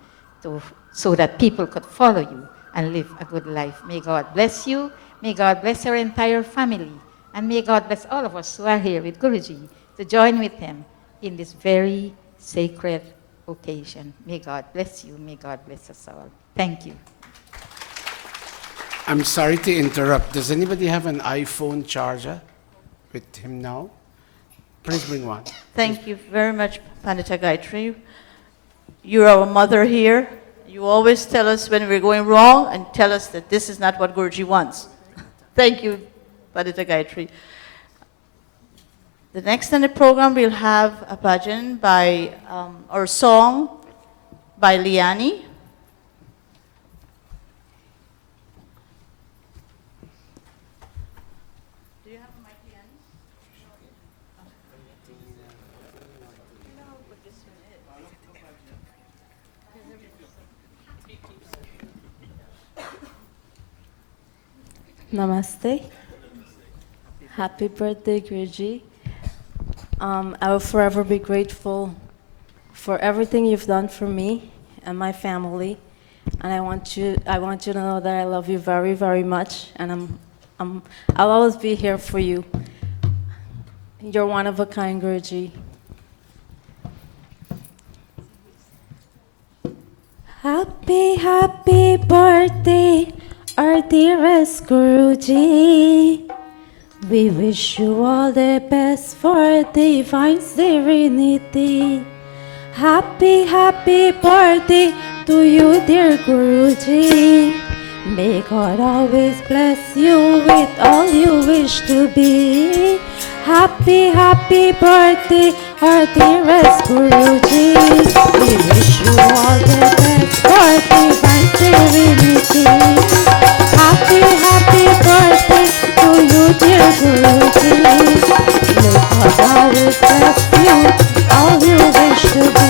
so that people could follow you and live a good life. May God bless you. May God bless our entire family. And may God bless all of us who are here with Guruji to join with him in this very sacred occasion. May God bless you. May God bless us all. Thank you. I'm sorry to interrupt. Does anybody have an iPhone charger with him now? Please bring one. Thank you very much, Pandita Gayatri. You're our mother here. You always tell us when we're going wrong and tell us that this is not what Guruji wants. Thank you, Pandita Gayatri. The next on the program, we'll have a bhajan by, or song by Liani. Namaste. Happy birthday, Guruji. I will forever be grateful for everything you've done for me and my family. And I want you to know that I love you very, very much. And I'll always be here for you. You're one of a kind, Guruji. Happy, happy birthday, our dearest Guruji. We wish you all the best for divine serenity. Happy, happy birthday to you, dear Guruji. May God always bless you with all you wish to be. Happy, happy birthday, our dearest Guruji. We wish you all the best for divine serenity. Happy, happy birthday to you, dear Guruji. May God always bless you, all you wish to be.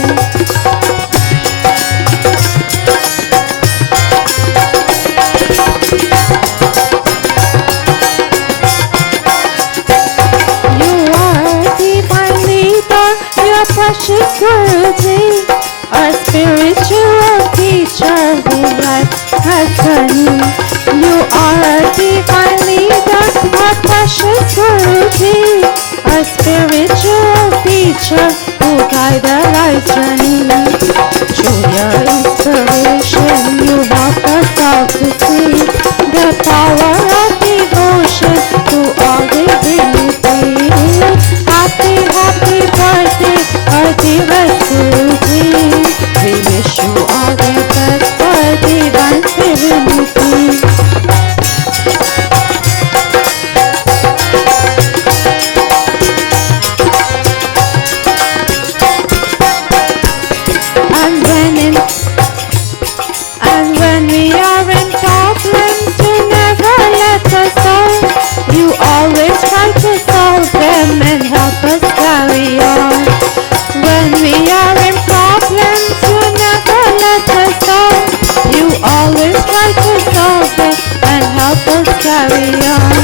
Precious Guruji, our spiritual teacher who life has journey. You are our divine leader, our precious Guruji, our spiritual teacher who guide our life's journey. Through your inspiration, you help us all to see the power of devotion to all divinity. Happy, happy birthday, our dearest Guruji. We wish you all the best for divine serenity. And when we are in problems, you never let us down. You always try to solve them and help us carry on. When we are in problems, you never let us down. You always try to solve them and help us carry on.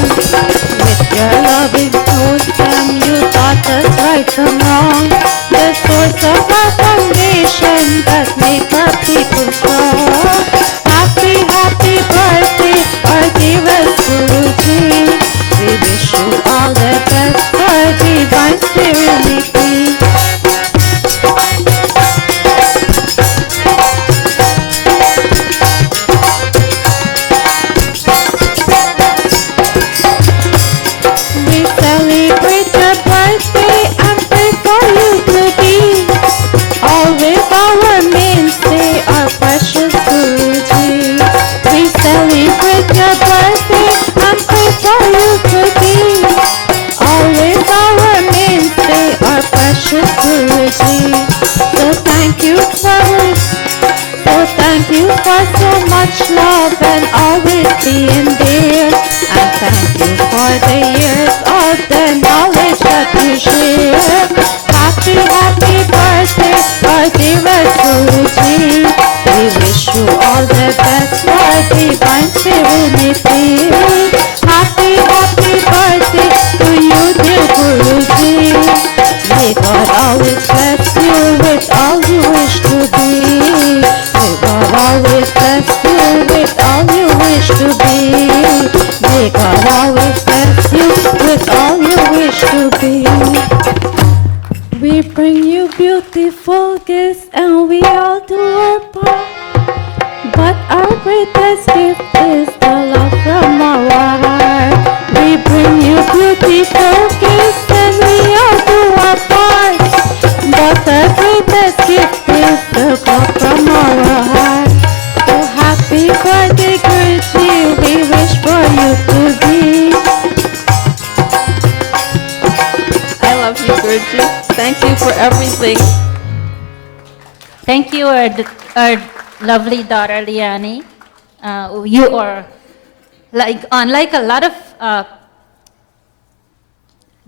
With your loving wisdom, you taught us right from wrong. The source of our foundation that make our people strong. Happy, happy birthday, our dearest Guruji. We wish you all the best for divine serenity. We celebrate your birthday and pray for you to be always our mainstay, our precious Guruji. We celebrate your birthday and pray for you to be always our mainstay, our precious Guruji. So thank you for so much love and always being there. And thank you for the years of the knowledge that you share. Happy, happy birthday, our dearest Guruji. We wish you all the best for divine serenity. Happy, happy birthday to you, dear Guruji. May God always bless you with all you wish to be. May God always bless you with all you wish to be. May God always bless you with all you wish to be. We bring you beautiful gifts and we all do our part. But our greatest gift is the love from our heart. We bring you beautiful gifts and we all do our part. But the greatest gift is the love from our heart. Oh, happy birthday, Guruji, we wish for you to be. I love you, Guruji. Thank you for everything. Thank you, our lovely daughter, Liani. You are, unlike a lot of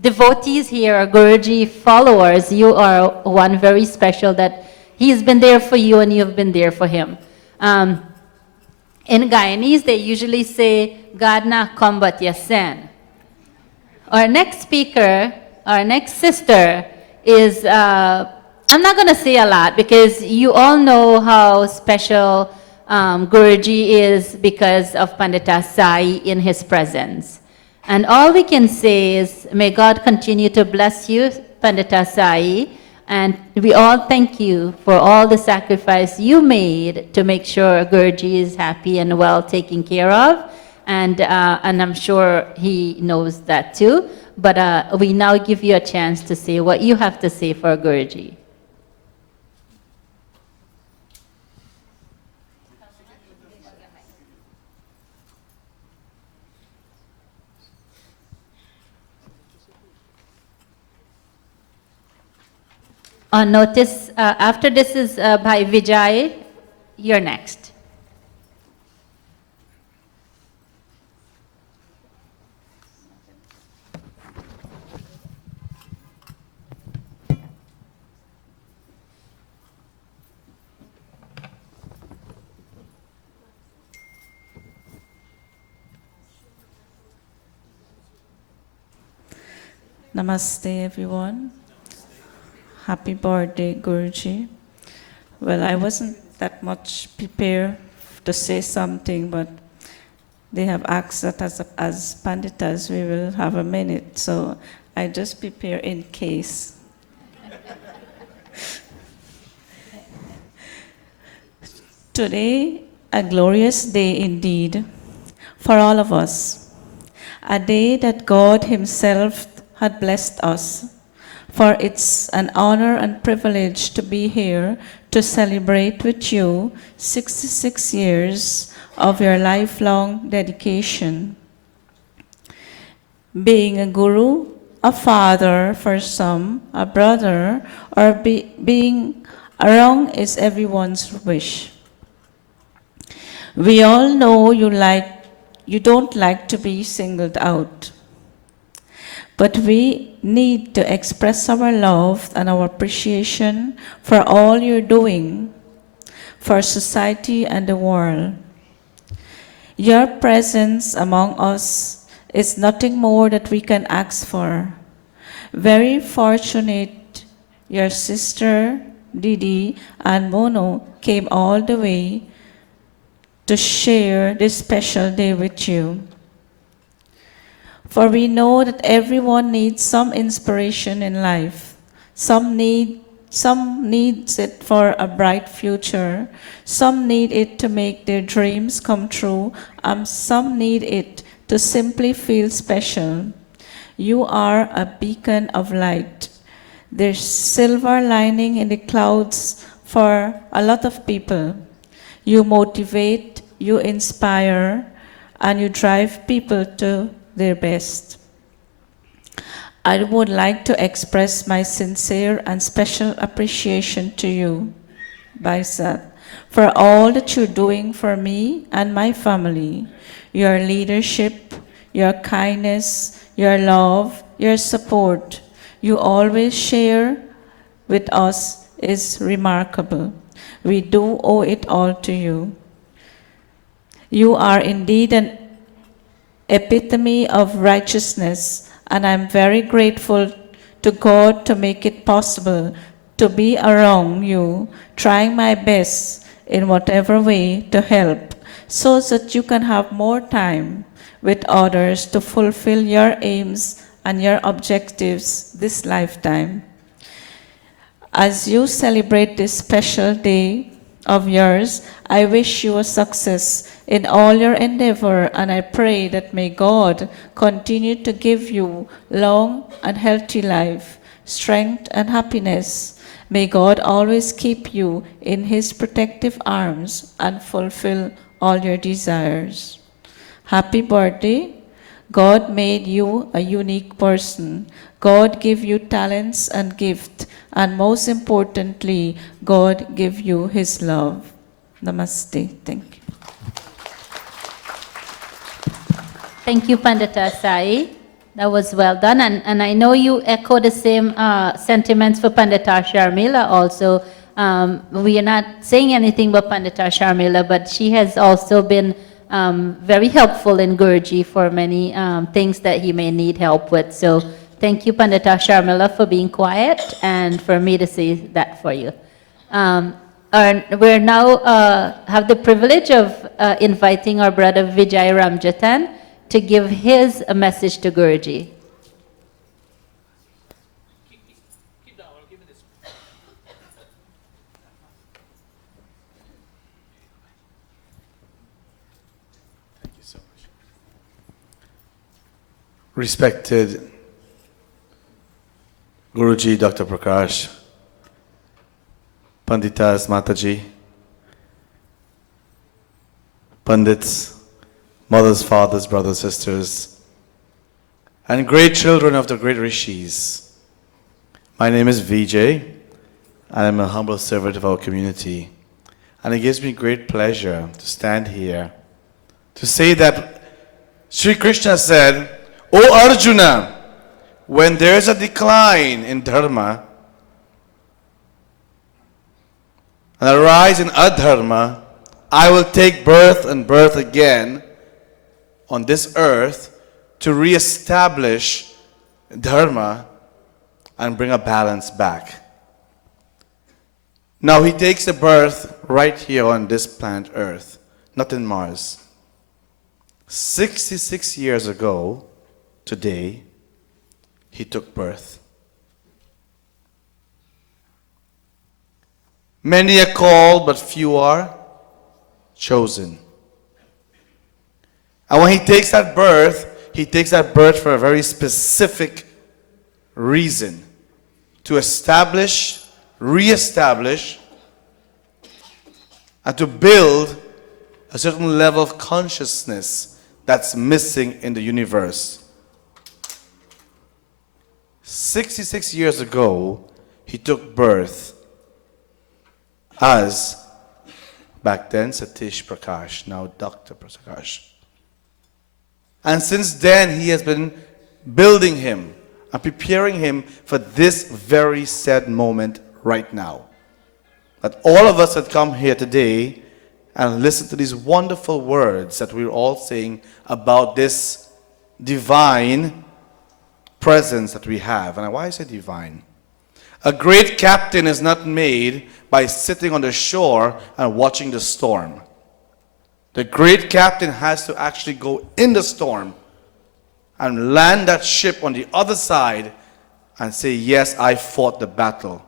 devotees here, or Guruji followers, you are one very special that he's been there for you and you've been there for him. In Guyanese, they usually say, God na combat yasen. Our next speaker, our next sister is, I'm not going to say a lot because you all know how special Guruji is because of Pandita Sai in his presence. And all we can say is, may God continue to bless you, Pandita Sai, And we all thank you for all the sacrifice you made to make sure Gurji is happy and well taken care of. And I'm sure he knows that too. But we now give you a chance to say what you have to say for Gurji. Notice, after this is by Vijay, you're next. Namaste, everyone. Happy birthday, Guruji. Well, I wasn't that much prepared to say something, but they have asked that as Panditas, we will have a minute, so I just prepare in case. Today, a glorious day indeed for all of us, a day that God Himself had blessed us. For it's an honor and privilege to be here to celebrate with you 66 years of your lifelong dedication. Being a guru, a father for some, a brother, or being around is everyone's wish. We all know you don't like to be singled out. But we need to express our love and our appreciation for all you're doing for society and the world. Your presence among us is nothing more that we can ask for. Very fortunate your sister, Didi, and Mono came all the way to share this special day with you. For we know that everyone needs some inspiration in life. Some needs it for a bright future. Some need it to make their dreams come true. And some need it to simply feel special. You are a beacon of light. There's silver lining in the clouds for a lot of people. You motivate, you inspire, and you drive people to their best. I would like to express my sincere and special appreciation to you, Baisat, for all that you're doing for me and my family. Your leadership, your kindness, your love, your support you always share with us is remarkable. We do owe it all to you. You are indeed an epitome of righteousness, and I'm very grateful to God to make it possible to be around you, trying my best in whatever way to help, so that you can have more time with others to fulfill your aims and your objectives this lifetime. As you celebrate this special day of yours, I wish you a success in all your endeavor, and I pray that may God continue to give you long and healthy life, strength and happiness. May God always keep you in His protective arms and fulfill all your desires. Happy birthday. God made you a unique person. God gave you talents and gifts, and most importantly, God gave you His love. Namaste. Thank you. Thank you, Pandita Sai. That was well done. And I know you echo the same sentiments for Pandita Sharmila also. We are not saying anything about Pandita Sharmila, but she has also been very helpful in Guruji for many things that he may need help with. So thank you, Pandita Sharmila, for being quiet and for me to say that for you. We're now have the privilege of inviting our brother Vijay Ramjatan to give his message to Guruji. Respected Guruji Dr. Prakash, Panditas Mataji, Pandits, mothers, fathers, brothers, sisters, and great children of the great rishis. My name is Vijay, and I'm a humble servant of our community. And it gives me great pleasure to stand here to say that Sri Krishna said, O Arjuna, when there's a decline in dharma and a rise in adharma, I will take birth and birth again on this earth to re-establish dharma and bring a balance back. Now he takes the birth right here on this planet Earth, not in Mars. 66 years ago, today, he took birth. Many are called, but few are chosen. And when he takes that birth for a very specific reason. To establish, re-establish, and to build a certain level of consciousness that's missing in the universe. 66 years ago, he took birth as, back then, Satish Prakash, now Dr. Prakash. And since then, he has been building him and preparing him for this very sad moment right now. That all of us that come here today and listen to these wonderful words that we're all saying about this divine presence that we have. And why I say divine? A great captain is not made by sitting on the shore and watching the storm. The great captain has to actually go in the storm and land that ship on the other side and say, yes, I fought the battle.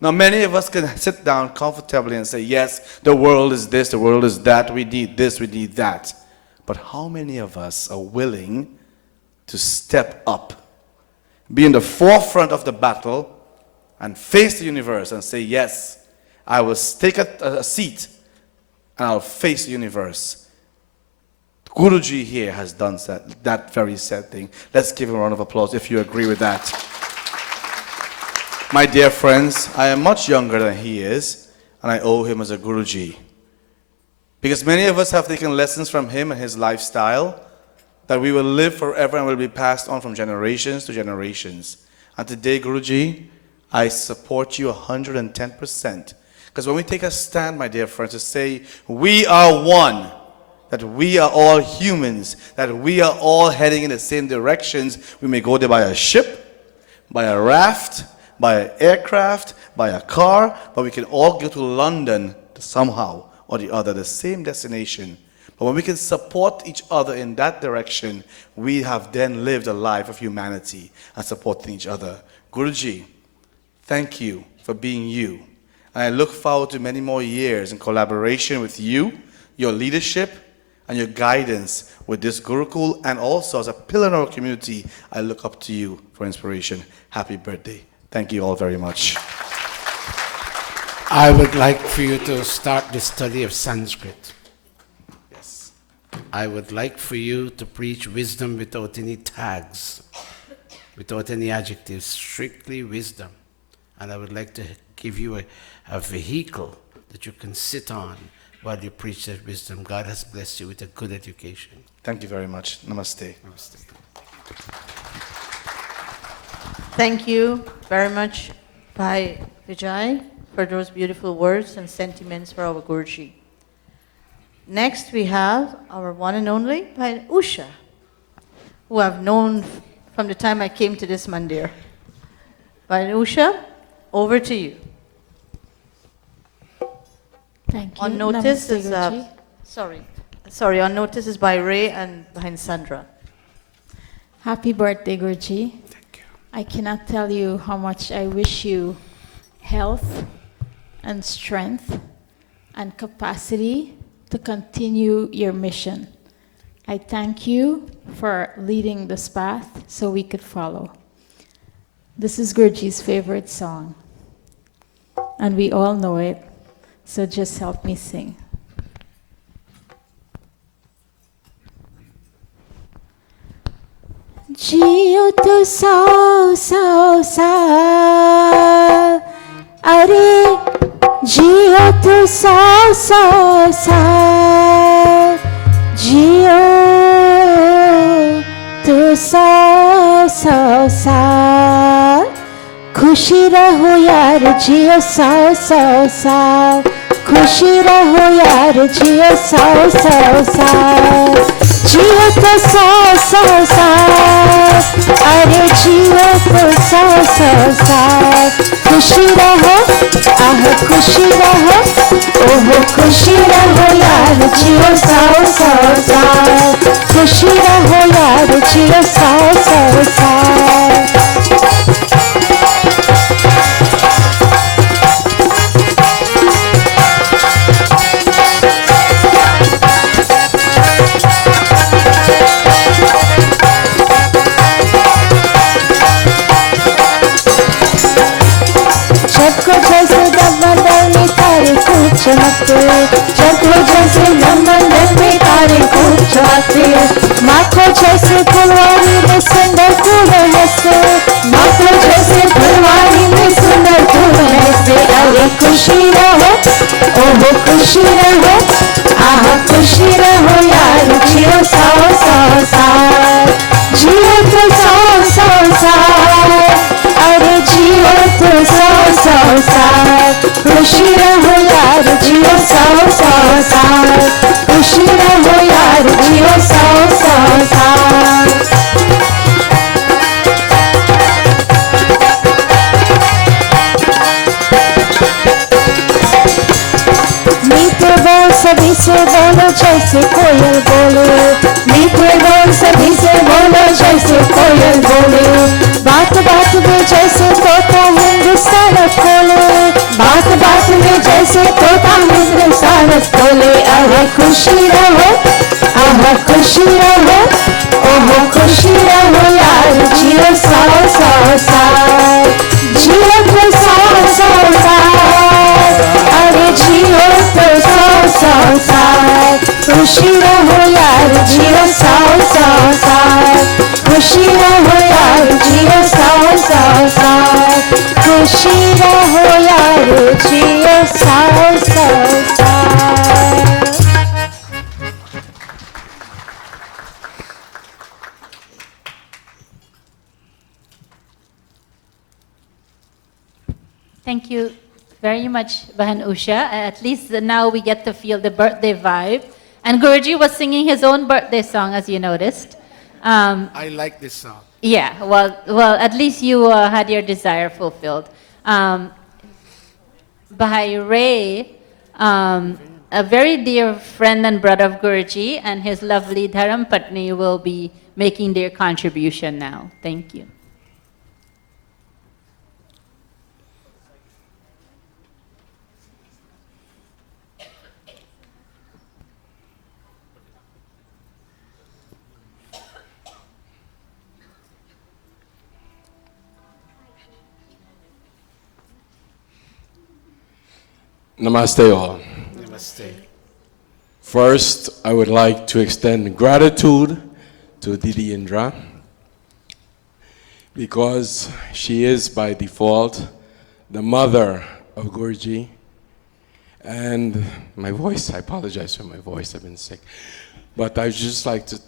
Now, many of us can sit down comfortably and say, yes, the world is this, the world is that, we need this, we need that. But how many of us are willing to step up, be in the forefront of the battle, and face the universe and say, yes, I will take a seat and I'll face the universe. Guruji here has done that very sad thing. Let's give him a round of applause if you agree with that. My dear friends, I am much younger than he is, and I owe him as a Guruji. Because many of us have taken lessons from him and his lifestyle that we will live forever and will be passed on from generations to generations. And today, Guruji, I support you 110%. Because when we take a stand, my dear friends, to say we are one, that we are all humans, that we are all heading in the same directions, we may go there by a ship, by a raft, by an aircraft, by a car, but we can all go to London somehow or the other, the same destination. But when we can support each other in that direction, we have then lived a life of humanity and supporting each other. Guruji, thank you for being you. And I look forward to many more years in collaboration with you, your leadership, and your guidance with this Gurukul, and also as a pillar in our community, I look up to you for inspiration. Happy birthday. Thank you all very much. I would like for you to start the study of Sanskrit. Yes. I would like for you to preach wisdom without any tags, without any adjectives, strictly wisdom. And I would like to give you a vehicle that you can sit on while you preach that wisdom. God has blessed you with a good education. Thank you very much. Namaste. Namaste. Thank you very much, Bhai Vijay, for those beautiful words and sentiments for our Guruji. Next, we have our one and only Bhai Usha, who I've known from the time I came to this mandir. Bhai Usha, over to you. Thank you. On notice Namaste, is Guruji. on notice is by Ray and behind Sandra. Happy birthday, Guruji. Thank you. I cannot tell you how much I wish you health and strength and capacity to continue your mission. I thank you for leading this path so we could follow. This is Gurujis' favorite song, and we all know it, so just help me sing. जियो तो 100 साल, अरे जियो तो 100 साल, जियो तो 100 साल, खुशी रहो यार जियो 100 साल, खुशी रहो यार जियो 100 साल, जियो तो 100 साल, अरे जियो तो 100 साल, खुशी रहो, आह खुशी रहो, ओहो खुशी रहो यार जियो 100 साल, खुशी रहो यार जियो 100 साल. चको जैसे दमदम में तारे खूब चमकते, चको जैसे दमदम में तारे खूब चमकते, माखो जैसे फुलवारी में सुंदर फूल हंसते, माखो जैसे फुलवारी में सुंदर फूल हंसते, अरे खुशी रहो, ओहो खुशी रहो, आह खुशी रहो यार जियो 100 साल, जियो तो 100 साल, अरे जियो तो 100 साल, खुशी रहो यार जियो 100 साल, खुशी रहो यार जियो 100 साल. मीठे बोल सभी से बोलो जैसे कोयल बोले, मीठे बोल सभी से बोलो जैसे कोयल बोले, बात बात में जैसे तोता हिंदुस्तान खोले, बात बात में जैसे तोता हिंदुस्तान खोले, अरे खुशी रहो, आह खुशी रहो, ओहो खुशी रहो यार जियो 100 साल, जियो तो 100 साल, अरे जियो तो 100 साल, खुशी रहो यार जियो 100 साल, खुशी रहो यार जियो 100 साल, खुशी रहो यार जियो 100 साल. Thank you very much, Bahan Usha. At least now we get to feel the birthday vibe. And Guruji was singing his own birthday song, as you noticed. I like this song. Yeah, well, at least you had your desire fulfilled. Bahai Ray, a very dear friend and brother of Guruji, and his lovely Dharam Patni will be making their contribution now. Thank you. Namaste all. Namaste. First, I would like to extend gratitude to Didi Indra because she is by default the mother of Guruji. And my voice, I apologize for my voice, I've been sick. But I'd just like to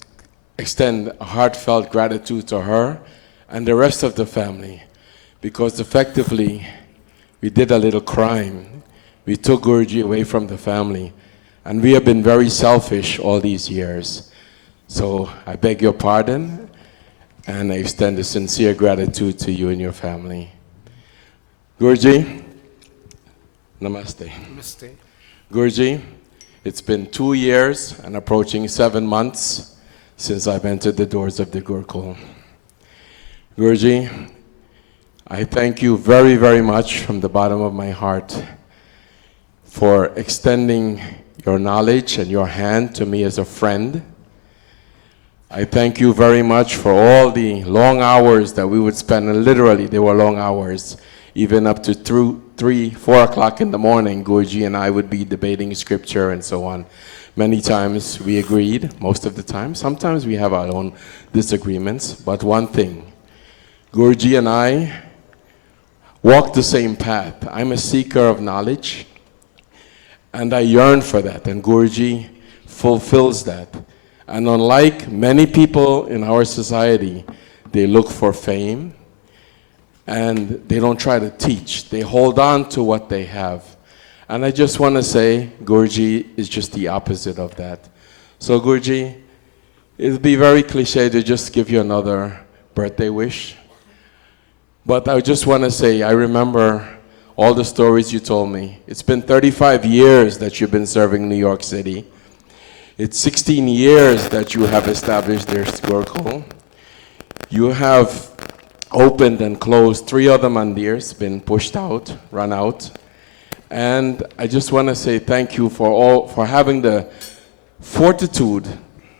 extend a heartfelt gratitude to her and the rest of the family because effectively we did a little crime. We took Guruji away from the family, and we have been very selfish all these years. So I beg your pardon, and I extend a sincere gratitude to you and your family. Guruji, namaste. Namaste. Guruji, it's been 2 years and approaching 7 months since I've entered the doors of the Gurukul. Guruji, I thank you very, very much from the bottom of my heart for extending your knowledge and your hand to me as a friend. I thank you very much for all the long hours that we would spend, and literally they were long hours, even up to 3, 4 o'clock in the morning. Guruji and I would be debating scripture and so on. Many times we agreed, most of the time. Sometimes we have our own disagreements, but one thing, Guruji and I walk the same path. I'm a seeker of knowledge, and I yearn for that, and Guruji fulfills that. And unlike many people in our society, they look for fame, and they don't try to teach. They hold on to what they have. And I just want to say, Guruji is just the opposite of that. So Guruji, it would be very cliche to just give you another birthday wish. But I just want to say, I remember all the stories you told me. It's been 35 years that you've been serving New York City. It's 16 years that you have established this Gurukul. You have opened and closed 3 other mandirs, been pushed out, run out. And I just want to say thank you for having the fortitude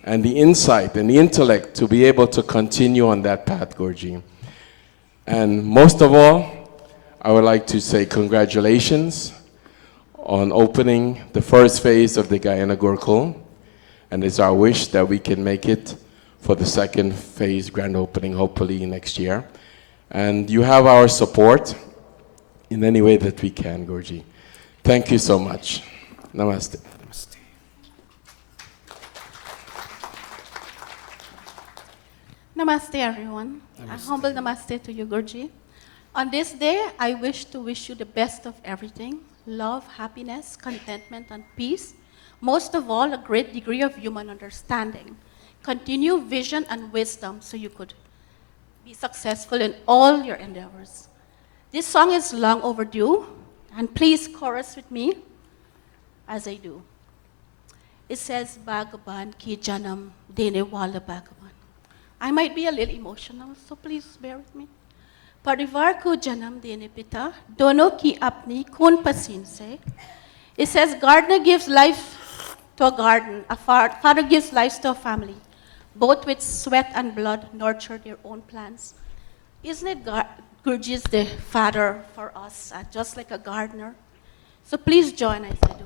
and the insight and the intellect to be able to continue on that path, Guruji. And most of all, I would like to say congratulations on opening the first phase of the Guyana Gurukul. And it's our wish that we can make it for the second phase grand opening, hopefully next year. And you have our support in any way that we can, Guruji. Thank you so much. Namaste. Namaste, everyone. A humble namaste to you, Guruji. On this day, I wish you the best of everything: love, happiness, contentment, and peace. Most of all, a great degree of human understanding. Continue vision and wisdom so you could be successful in all your endeavors. This song is long overdue, and please chorus with me as I do. It says, Bhagavan ki janam dene wala Bhagavan. I might be a little emotional, so please bear with me. Parivar ko janam dene pita, dono ki apni kun pasin se. It says, gardener gives life to a garden, a father gives life to a family. Both with sweat and blood nurture their own plants. Isn't it Gurujis the father for us, just like a gardener? So please join as I do.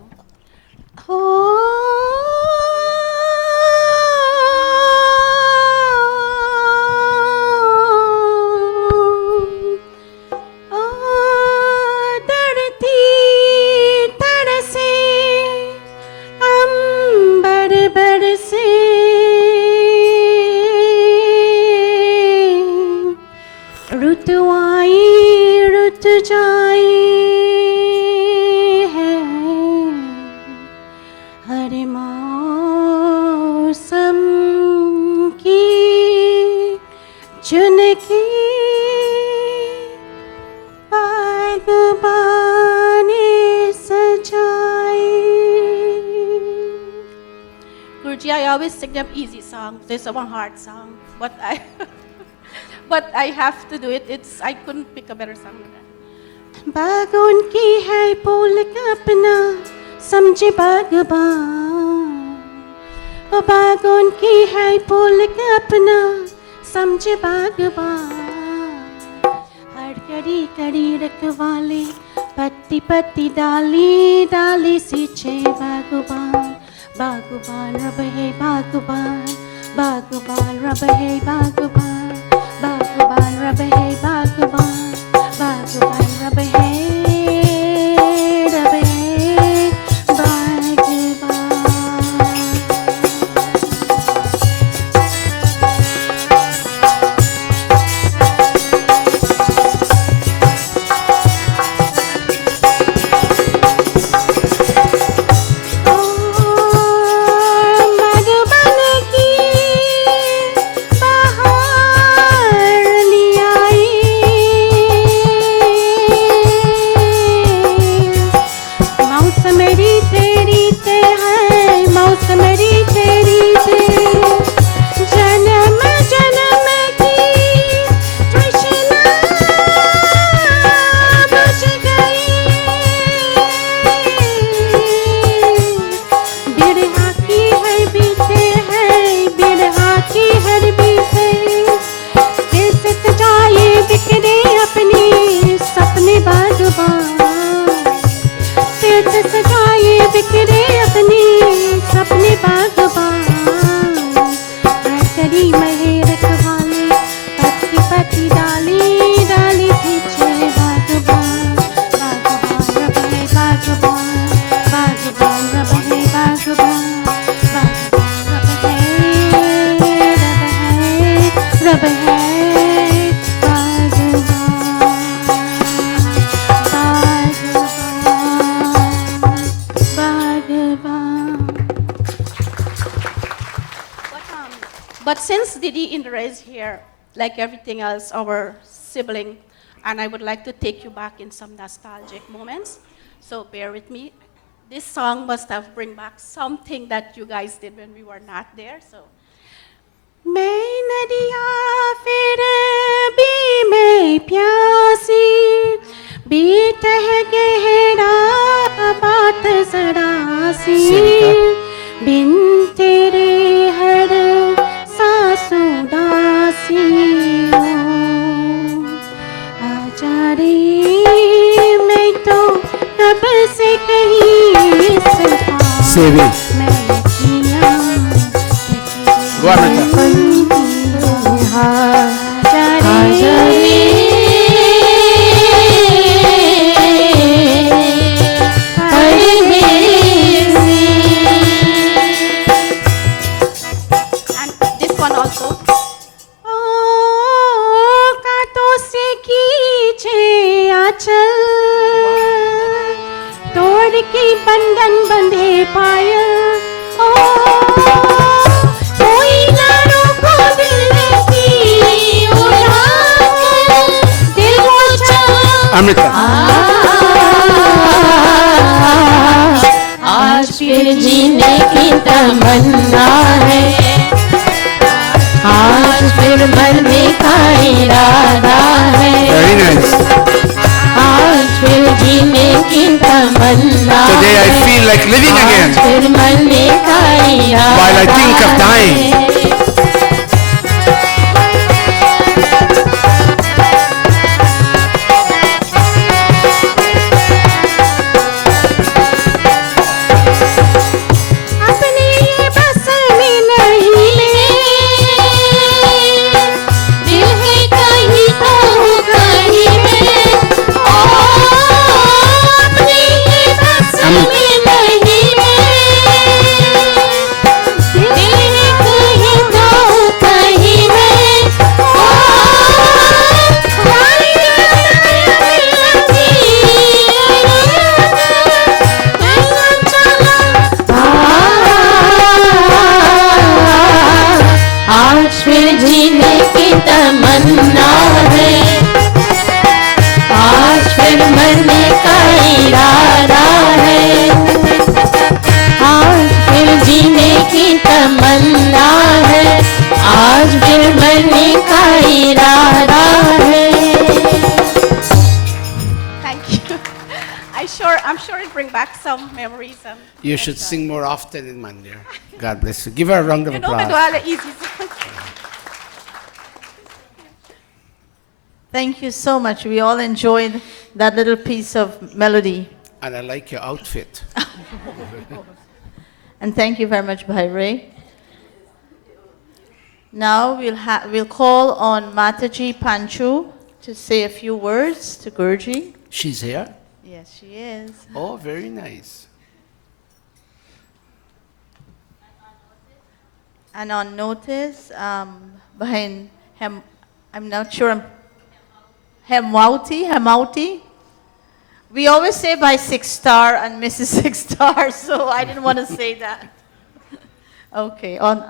Guruji, I always sing them easy songs. There's one hard song, but I have to do it. I couldn't pick a better song than that. बागों की है फूल का अपना समझे बागबान बागों की है फूल का अपना समझे बागबान हर कड़ी कड़ी रखवाले पत्ती पत्ती डाली डाली सींचे बागबान बागबान रब है बागबान बागबान रब है बागबान बागबान रब है बागबान बागबान रब है की But since Didi Indra is here, like everything else, our sibling, and I would like to take you back in some nostalgic moments. So bear with me. This song must have bring back something that you guys did when we were not there. So, मैं नदिया फिर भी मैं प्यासी बीतह गहरा बात जरा सी बिन तेरे हर सांस उदासी आजा रे मैं तो रब से कहीं Sevi. Go on, And this one also. कांटों से खींचे आंचल तोड़ के बंधन बंधे पायल कोई ना रोको दिल की उड़ा दिल को Amrita. आज फिर जीने की तमन्ना है आज फिर मरने का इरादा है Very nice. आज फिर जीने की तमन्ना Today I feel like living again. आज फिर मरने का इरादा While I think of dying. अपने बस में नहीं दिल है कहीं तो कहीं में अपने बस में नहीं दिल है कहीं तो कहीं में आज फिर जीने की तमन्ना है आज फिर मरने का इरादा है आज फिर जीने की तमन्ना है आज फिर मरने का इरादा है Thank you. I'm sure it bring back some memories. You should sing more often in Mandir. God bless you. Give her a round of You know, applause. Madwala easy. Thank you so much. We all enjoyed that little piece of melody. And I like your outfit. And thank you very much, Bhai. Now we'll call on Mataji Panchu to say a few words to Guruji. She's here? Yes, she is. Oh, very nice. And on notice, behind him, I'm not sure, Hemauti. We always say by 6-star and Mrs. 6-star, so I didn't want to say that. Okay, on.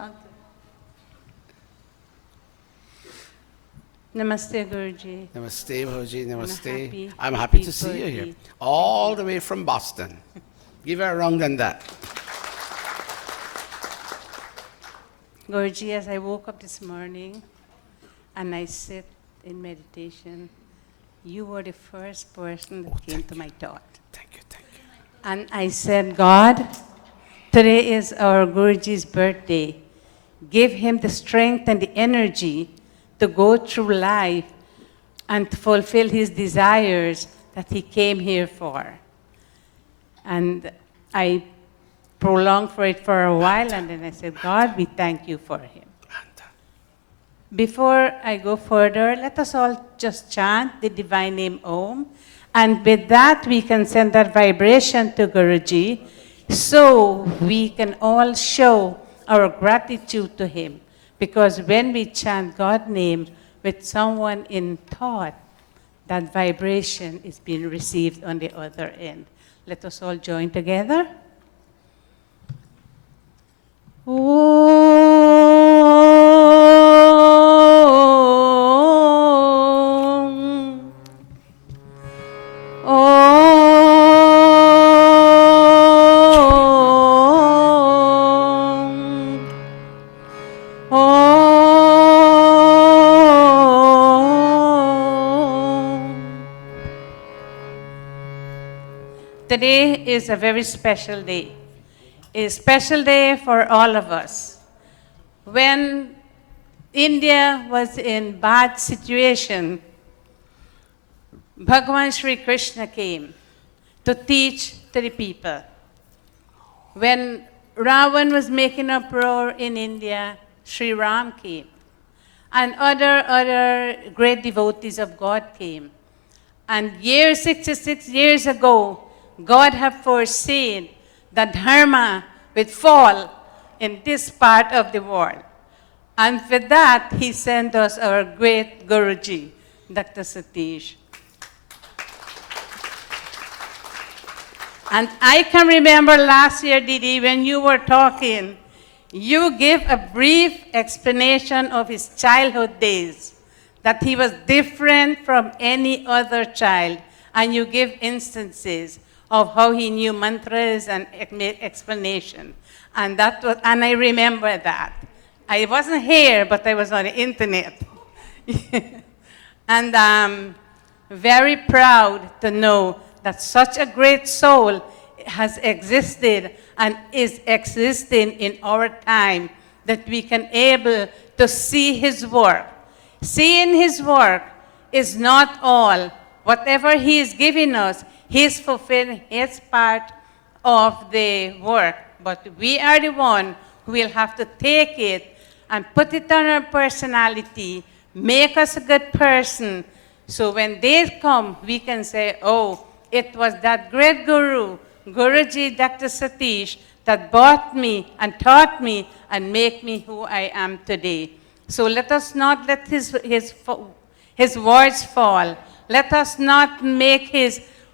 Namaste, Guruji. Namaste, Bhoji. Namaste. I'm I'm happy happy to see you here. birthday. All the way from Boston. Give her a round on that. Guruji, as I woke up this morning and I sit in meditation, you were the first person that came to my thought. Thank you. And I said, God, today is our Guruji's birthday. Give him the strength and the energy to go through life and to fulfill his desires that he came here for. And I prolonged for it for a while, and then I said, God, we thank you for him. Before I go further, let us all just chant the divine name Om. And with that, we can send that vibration to Guruji so we can all show our gratitude to him. Because when we chant God's name with someone in thought, that vibration is being received on the other end. Let us all join together. Om. today is a very special day. A special day for all of us. When India was in bad situation, Bhagavan Sri Krishna came to teach to the people. When Ravan was making uproar in India, Sri Ram came. And other great devotees of God came. And 66 years ago, God had foreseen that Dharma would fall in this part of the world. And for that, he sent us our great Guruji, Dr. Satish. And I can remember last year, Didi, when you were talking, you gave a brief explanation of his childhood days, that he was different from any other child, and you give instances of how he knew mantras and made explanation. And I remember that. I wasn't here, but I was on the internet. And I'm very proud to know that such a great soul has existed and is existing in our time, that we can able to see his work. Seeing his work is not all. Whatever he is giving us, he is fulfilling his part of the work. But we are the one who will have to take it and put it on our personality, make us a good person. So when they come, we can say, oh, it was that great guru, Guruji Dr. Satish, that brought me and taught me and make me who I am today. So let us not let his words fall. Let us not make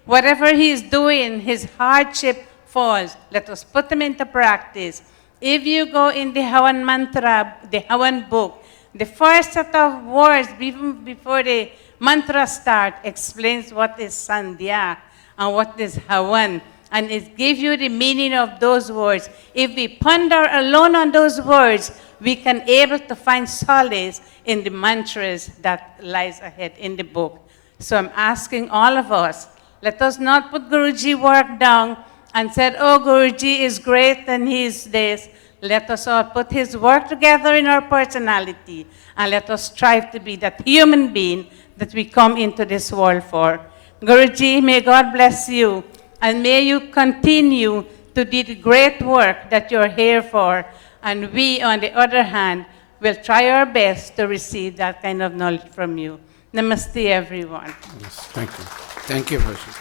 whatever he is doing, his hardship falls. Let us put them into practice. If you go in the Havan mantra, the Havan book, the first set of words before the mantra start explains what is Sandhya and what is Havan. And it gives you the meaning of those words. If we ponder alone on those words, we can able to find solace in the mantras that lies ahead in the book. So I'm asking all of us, let us not put Guruji work down and said, oh, Guruji is great and he is this. Let us all put his work together in our personality and let us strive to be that human being that we come into this world for. Guruji, may God bless you. And may you continue to do the great work that you're here for. And we, on the other hand, will try our best to receive that kind of knowledge from you. Namaste, everyone. Yes, thank you. Thank you, Bhaji.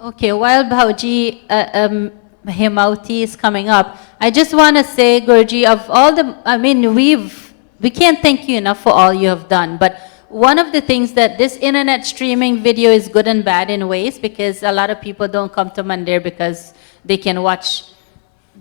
Okay, while Bhauji Himauti is coming up, I just want to say, Guruji, of all the, we can't thank you enough for all you have done, but one of the things that this internet streaming video is good and bad in ways, because a lot of people don't come to Mandir because they can watch.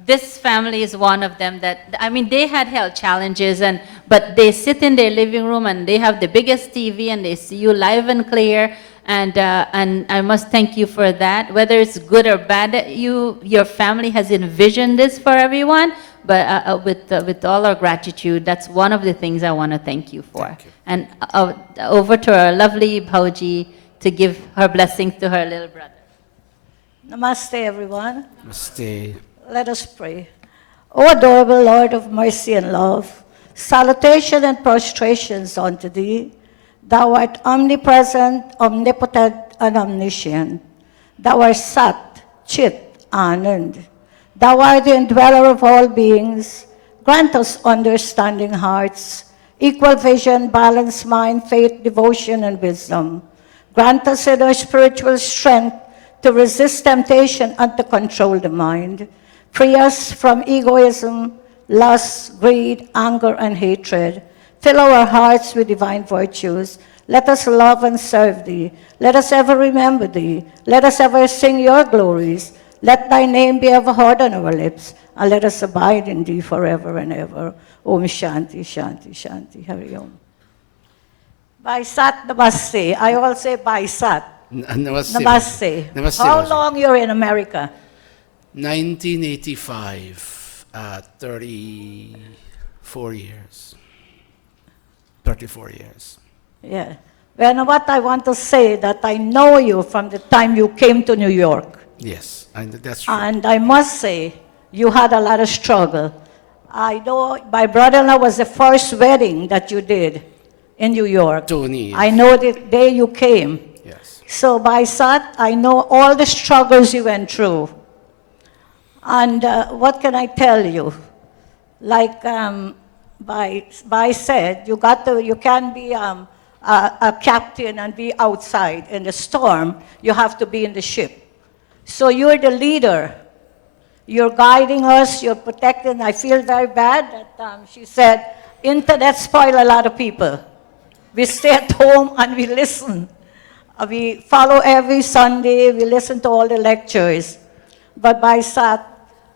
This family is one of them that, they had health challenges, but they sit in their living room and they have the biggest TV and they see you live and clear. And I must thank you for that. Whether it's good or bad that your family has envisioned this for everyone, but with all our gratitude, that's one of the things I want to thank you for. Thank you. And over to our lovely Bhauji to give her blessings to her little brother. Namaste, everyone. Namaste. Let us pray. O adorable Lord of mercy and love, salutation and prostrations unto thee. Thou art omnipresent, omnipotent, and omniscient. Thou art Sat, Chit, Anand. Thou art the indweller of all beings. Grant us understanding hearts, equal vision, balanced mind, faith, devotion, and wisdom. Grant us inner spiritual strength to resist temptation and to control the mind. Free us from egoism, lust, greed, anger, and hatred. Fill our hearts with divine virtues. Let us love and serve thee. Let us ever remember thee. Let us ever sing your glories. Let thy name be ever heard on our lips, and let us abide in thee forever and ever. Om Shanti, Shanti, Shanti. Hari Om. Bhai Sat, Namaste. I all say Bhai Sat. Namaste. Namaste. Namaste. How long you're in America? 1985, 34 years. 34 years. Yeah. When what I want to say that I know you from the time you came to New York. Yes, and that's true. And I must say, you had a lot of struggle. I know my brother-in-law was the first wedding that you did in New York. Tony, yes. I know the day you came. Yes. So by Sat, I know all the struggles you went through. And what can I tell you? Like by said, you can't be a captain and be outside in the storm. You have to be in the ship. So you're the leader. You're guiding us, you're protecting. I feel very bad that she said, internet spoil a lot of people. We stay at home and we listen. We follow every Sunday, we listen to all the lectures. But by Sat,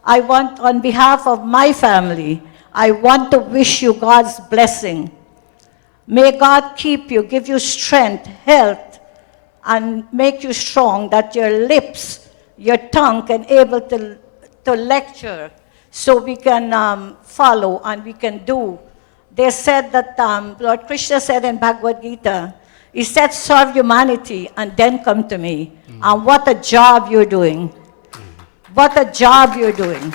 I want, on behalf of my family, I want to wish you God's blessing. May God keep you, give you strength, health, and make you strong, that your lips, your tongue can able to lecture, so we can follow and we can do. They said that Lord Krishna said in Bhagavad Gita, he said, serve humanity and then come to me. And what a job you're doing. What a job you're doing.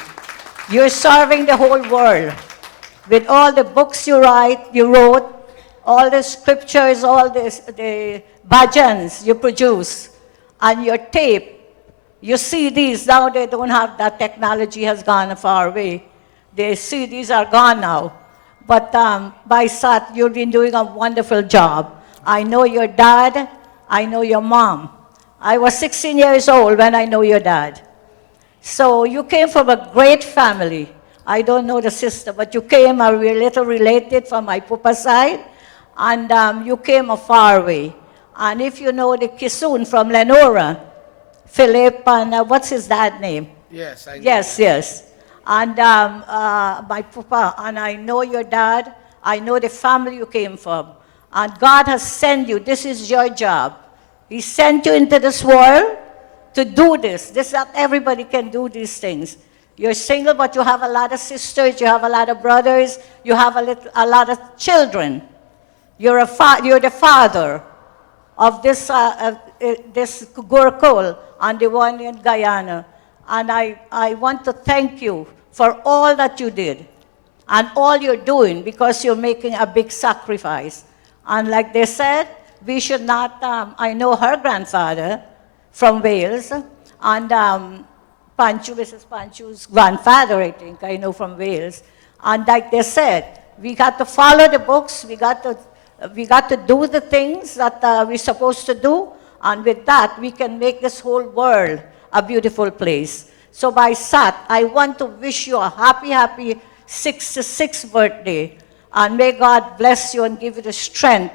You're serving the whole world. With all the books you wrote, all the scriptures, all the bhajans you produce, and your tape. You see these, now they don't have that, technology has gone far away. The CDs are gone now. But by Sat, you've been doing a wonderful job. I know your dad, I know your mom. I was 16 years old when I know your dad. So you came from a great family. I don't know the sister, but you came, are we a little related from my papa side, and you came a far way. And if you know the Kisun from Lenora, Philip, and what's his dad name? Yes, I know. Yes, yes. And my papa, and I know your dad, I know the family you came from. And God has sent you, this is your job. He sent you into this world to do this. This not everybody can do these things. You're single, but you have a lot of sisters, you have a lot of brothers, you have a lot of children. You're the father of this Gurukul and the one in Guyana. And I want to thank you for all that you did and all you're doing, because you're making a big sacrifice. And like they said, we should not, I know her grandfather from Wales, and Panchu, Mrs. Panchu's grandfather, I think, I know from Wales. And like they said, we got to follow the books, we got to do the things that we're supposed to do, and with that, we can make this whole world a beautiful place. So by Sat, I want to wish you a happy, happy 66th birthday, and may God bless you and give you the strength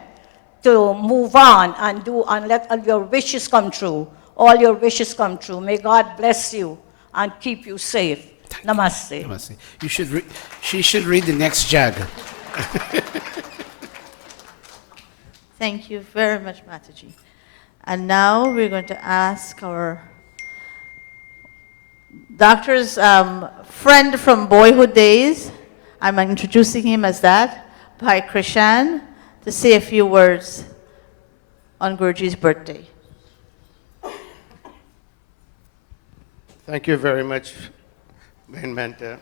to move on and do, and let all your wishes come true. All your wishes come true. May God bless you and keep you safe. Namaste. Namaste. She should read the next jag. Thank you very much, Mataji. And now we're going to ask our doctor's friend from boyhood days, I'm introducing him as that, Bhai Krishan, to say a few words on Guruji's birthday. Thank you very much, Main Mentor.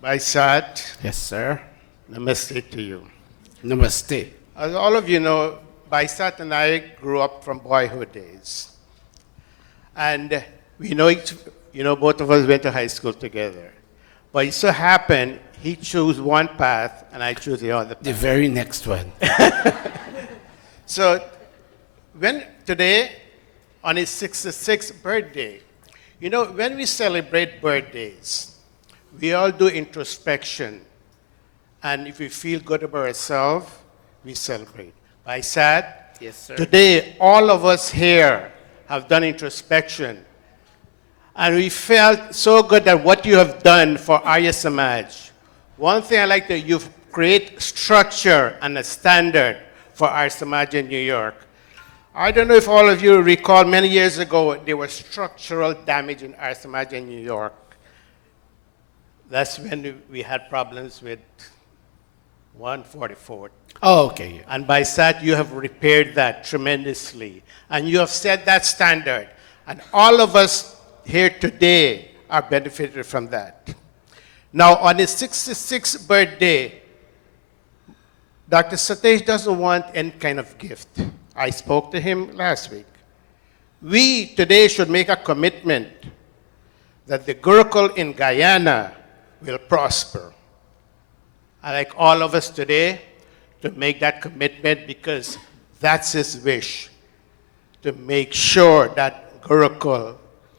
Bhai Sat. Yes, sir. Namaste to you. Namaste. As all of you know, Bhai Sat and I grew up from boyhood days. And we know, both of us went to high school together. But it so happened, he chose one path and I chose the other path. The very next one. So today, on his 66th birthday, when we celebrate birthdays, we all do introspection. And if we feel good about ourselves, we celebrate. Bhai Sat, yes, sir. Today, all of us here have done introspection. And we felt so good at what you have done for Arya Samaj. One thing I like that you've created structure and a standard for Arya Samaj in New York. I don't know if all of you recall, many years ago, there was structural damage in Arya Samaj in New York. That's when we had problems with 144th. Oh, okay. And by that, you have repaired that tremendously. And you have set that standard. And all of us here today are benefited from that. Now, on his 66th birthday, Dr. Satish doesn't want any kind of gift. I spoke to him last week. We today should make a commitment that the Gurukul in Guyana will prosper. I like all of us today to make that commitment because that's his wish, to make sure that Gurukul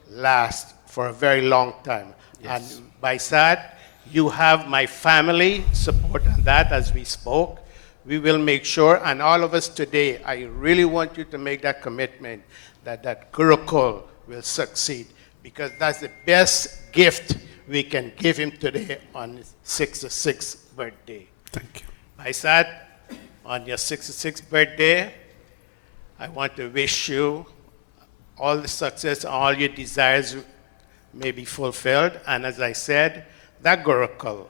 lasts for a very long time. Yes. And by that, you have my family support on that as we spoke. We will make sure, and all of us today, I really want you to make that commitment that Gurukul will succeed, because that's the best gift we can give him today on his 66th birthday. Thank you. By that, on your 66th birthday, I want to wish you all the success, all your desires may be fulfilled. And as I said, that Gurukul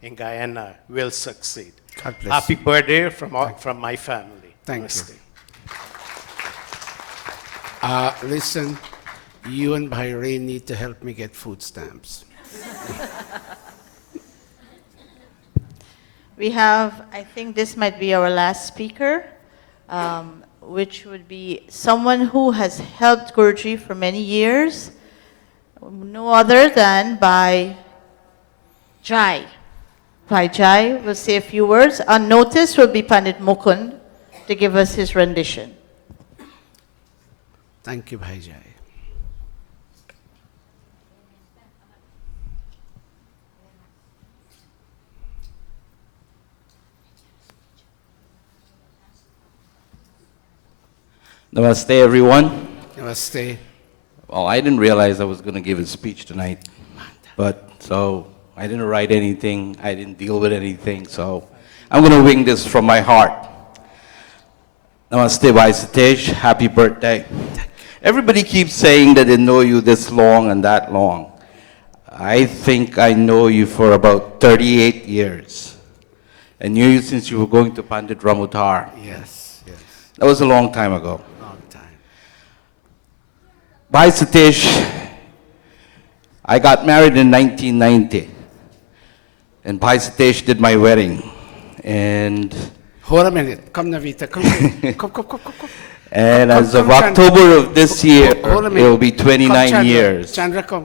in Guyana will succeed. God bless Happy you. birthday from my family. Thank Namaste. you. Listen, you and Bahrain need to help me get food stamps. We have, I think this might be our last speaker, which would be someone who has helped Guruji for many years, no other than Bhai Jai. Bhai Jai will say a few words. Unnoticed will be Pandit Mukund to give us his rendition. Thank you, Bhai Jai. Namaste, everyone. Namaste. Well, I didn't realize I was going to give a speech tonight, but so I didn't write anything, I didn't deal with anything, so I'm going to wing this from my heart. Namaste, Bhai Satish. Happy birthday. Everybody keeps saying that they know you this long and that long. I think I know you for about 38 years. I knew you since you were going to Pandit Ramutar. Yes, yes. That was a long time ago. Long time. Bhai Satish, I got married in 1990. And Bhai Satish did my wedding. And hold a minute. Come, Navita. Come. Come. And Come, as of come, October Chandra. of this year, it Hold a minute. will be 29 Chandra. years. Chandra, come.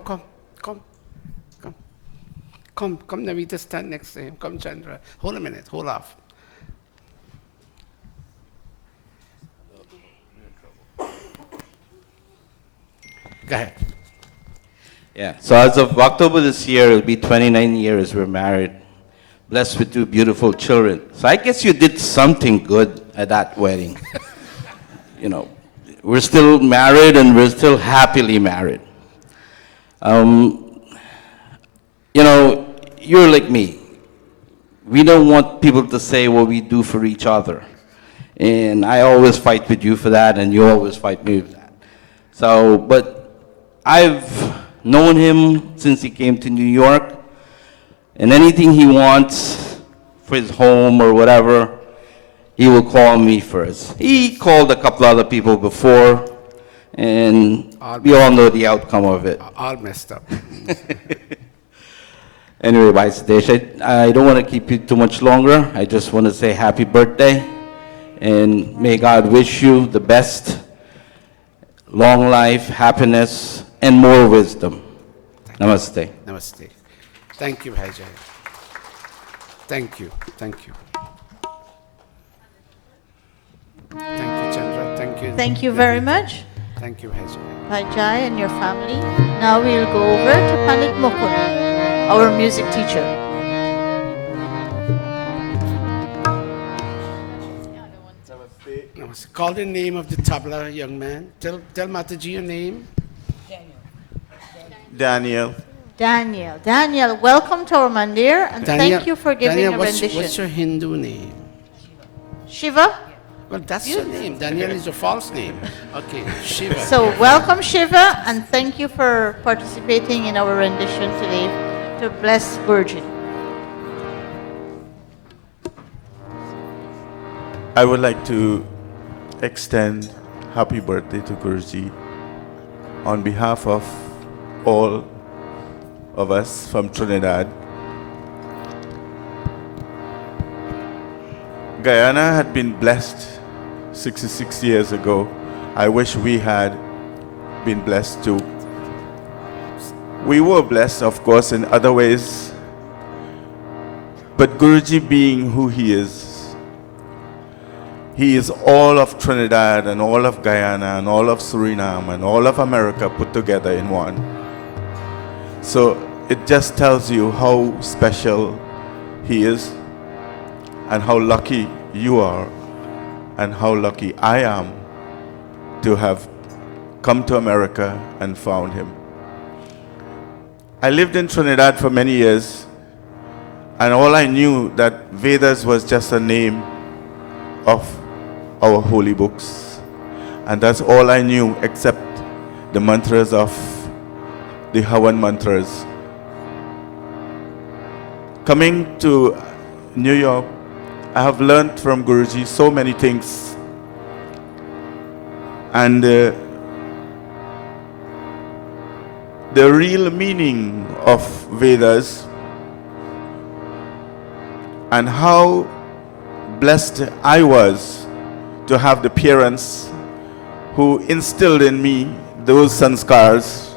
Come, Navita, stand next to him. Come, Chandra. Hold a minute. Hold off. Go ahead. Yeah. So as of October this year, it'll be 29 years we're married, blessed with 2 beautiful children. So I guess you did something good at that wedding. You know, we're still married and we're still happily married. You know, you're like me. We don't want people to say what we do for each other. And I always fight with you for that, and you always fight me with that. So, but I've known him since he came to New York, and anything he wants for his home or whatever, he will call me first. He called a couple other people before, and we all know the outcome of it. All messed up. Anyway, Bhai Satish, I don't want to keep you too much longer. I just want to say happy birthday, and may God wish you the best, long life, happiness, and more wisdom. Namaste. Namaste. Thank you, Bhai Jai. Thank you. Thank you, Chandra. Thank you. Thank you very much, Thank you, Bhai Jai. Bhai Jai and your family. Now we'll go over to Pandit Mukund, our music teacher. Namaste. Call the name of the tabla, young man. Tell Mataji your name. Daniel. Daniel, welcome to our mandir, and thank you for giving Daniel, a rendition. what's your Hindu name? Shiva? Well, that's your name. Daniel is a false name. Okay, Shiva. So welcome Shiva, and thank you for participating in our rendition today to bless Guruji. I would like to extend happy birthday to Guruji on behalf of all of us from Trinidad. Guyana had been blessed 66 years ago. I wish we had been blessed too. We were blessed, of course, in other ways, but Guruji being who he is all of Trinidad and all of Guyana and all of Suriname and all of America put together in one. So it just tells you how special he is and how lucky you are and how lucky I am to have come to America and found him. I lived in Trinidad for many years, and all I knew that Vedas was just a name of our holy books. And that's all I knew except the mantras of the Havan mantras. Coming to New York, I have learned from Guruji so many things. And the real meaning of Vedas and how blessed I was to have the parents who instilled in me those sanskars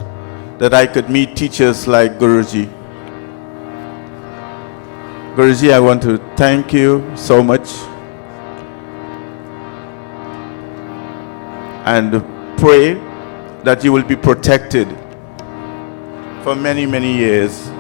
that I could meet teachers like Guruji. Guruji, I want to thank you so much and pray that you will be protected for many, many years.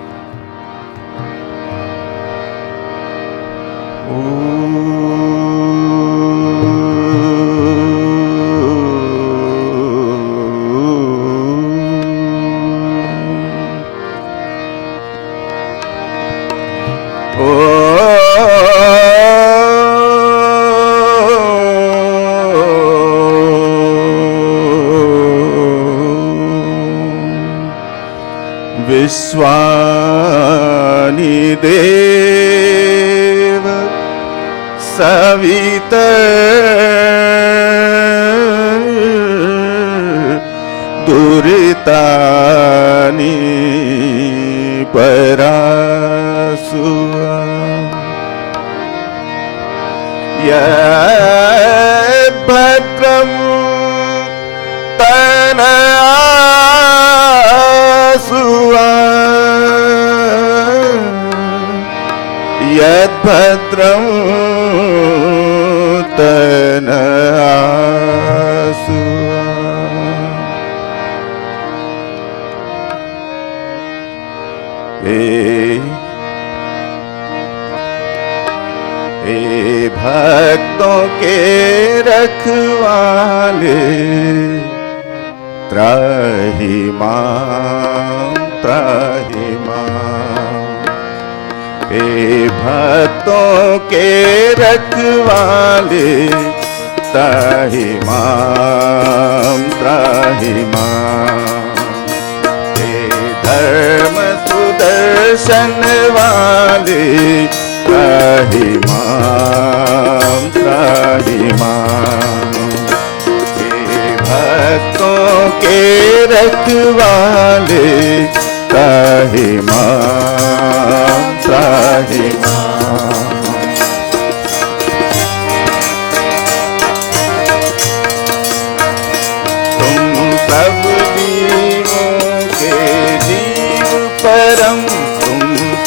Vishwani Deva Savita Duritani Parasuva Yad Bhadram Tanasuva Yad Bhadram Tanasuva भक्तों के रखवाले त्राहि मां हे भक्तों के रखवाले त्राहि मां हे धर्म सुदर्शन वाले त्राहि मां हे भक्तों के रखवाले त्राहि मां तुम सब जीवों के जीव परम तुम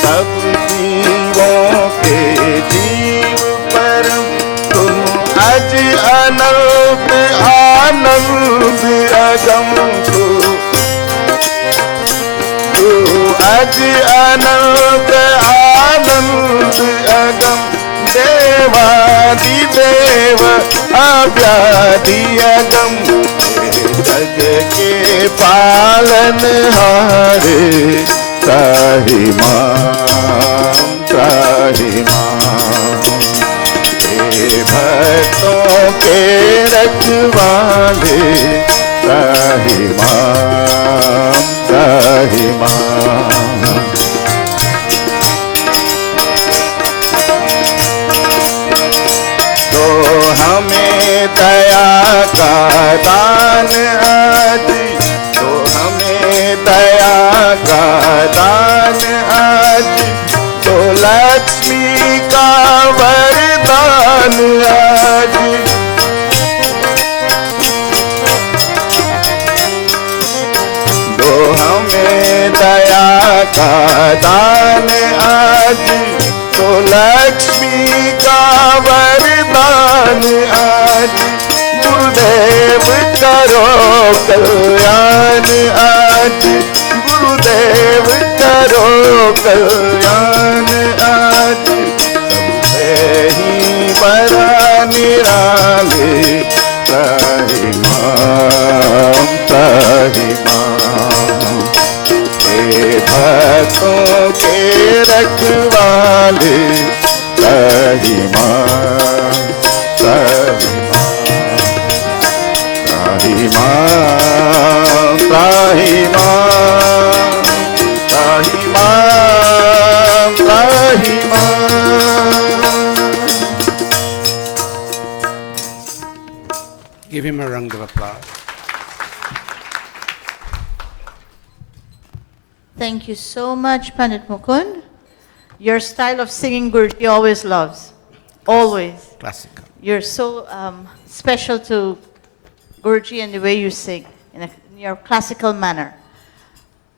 सब जीवों के जीव परम तुम अज अनंत आनंद अगम तू अज अनंत आनंद अगम देवादिदेव अव्याधि अगम जग के पालन हारे त्राहि मां हे भक्तों के रखवाले त्राहि मां तो का दान आज तो लक्ष्मी का वरदान आज गुरुदेव करो कल्याण आज गुरुदेव करो कल्याण आज सबसे ही बड़ा निराले त्राहि माम हे भक्तों के रखवाले त्राहि माम त्राहि माम त्राहि माम त्राहि माम त्राहि माम. Give him a round of applause. Thank you so much, Pandit Mukund. Your style of singing, Guruji always loves. Always. Classical. You're so special to Guruji and the way you sing in your classical manner.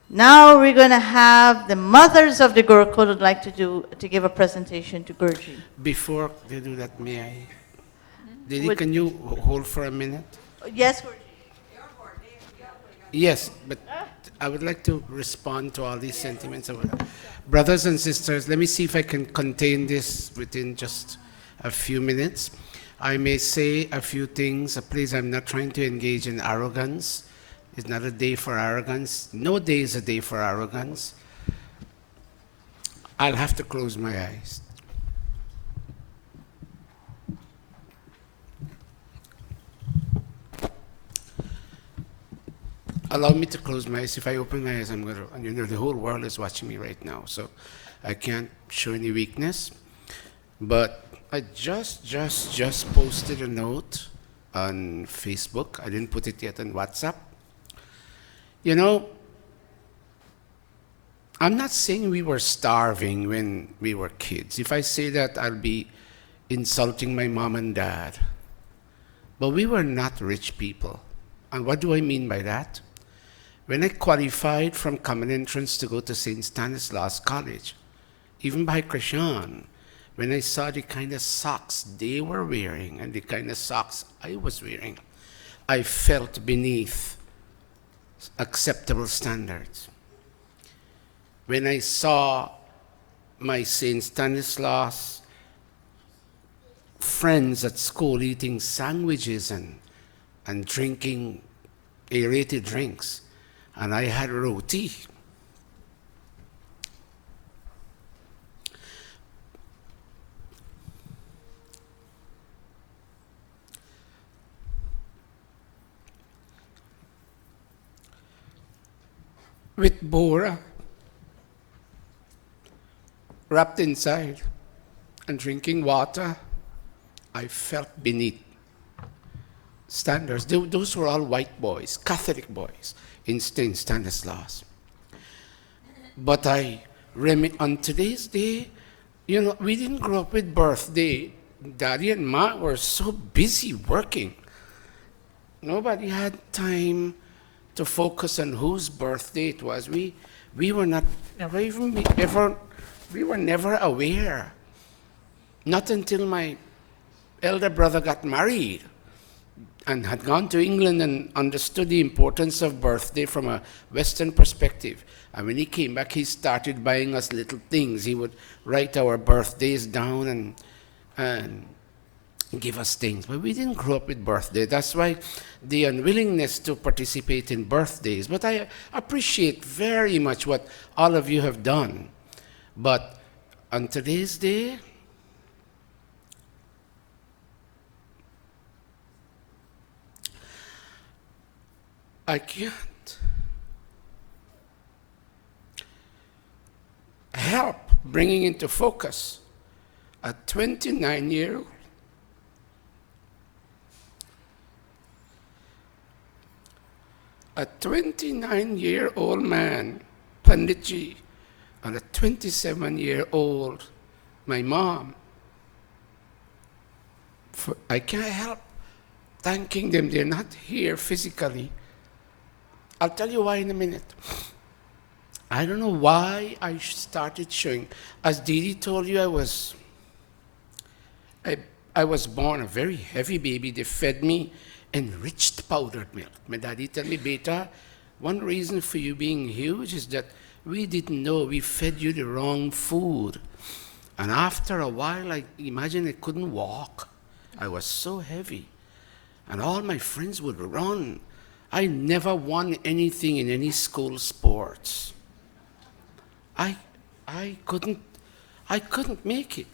Now we're going to have the mothers of the Gurukul would like to give a presentation to Guruji. Before they do that, may I? Didi, can you hold for a minute? Yes, Guruji. Yes, but I would like to respond to all these sentiments. Brothers and sisters, let me see if I can contain this within just a few minutes. I may say a few things. Please, I'm not trying to engage in arrogance. It's not a day for arrogance. No day is a day for arrogance. I'll have to close my eyes. Allow me to close my eyes. If I open my eyes, I'm going to, and you know, the whole world is watching me right now, so I can't show any weakness. But I just posted a note on Facebook. I didn't put it yet on WhatsApp. You know, I'm not saying we were starving when we were kids. If I say that, I'll be insulting my mom and dad. But we were not rich people. And what do I mean by that? When I qualified from common entrance to go to St. Stanislaus College, even by Krishan, when I saw the kind of socks they were wearing and the kind of socks I was wearing, I felt beneath acceptable standards. When I saw my St. Stanislaus friends at school eating sandwiches and drinking aerated drinks, and I had roti. With bora wrapped inside and drinking water, I felt beneath standards. Those were all white boys, Catholic boys in St. Stanislaus. But on today's day, you know, we didn't grow up with birthday. Daddy and Ma were so busy working. Nobody had time to focus on whose birthday it was. We were never aware. Not until my elder brother got married and had gone to England and understood the importance of birthday from a Western perspective. And when he came back, he started buying us little things. He would write our birthdays down and give us things. But we didn't grow up with birthday. That's why the unwillingness to participate in birthdays. But I appreciate very much what all of you have done. But on today's day, I can't help bringing into focus a 29-year-old man, Panditji, and a 27-year-old, my mom. I can't help thanking them. They're not here physically. I'll tell you why in a minute. I don't know why I started showing. As Didi told you, I was born a very heavy baby. They fed me enriched powdered milk. My daddy told me, Beta, one reason for you being huge is that we didn't know we fed you the wrong food. And after a while, I imagine I couldn't walk. I was so heavy. And all my friends would run. I never won anything in any school sports. I couldn't make it.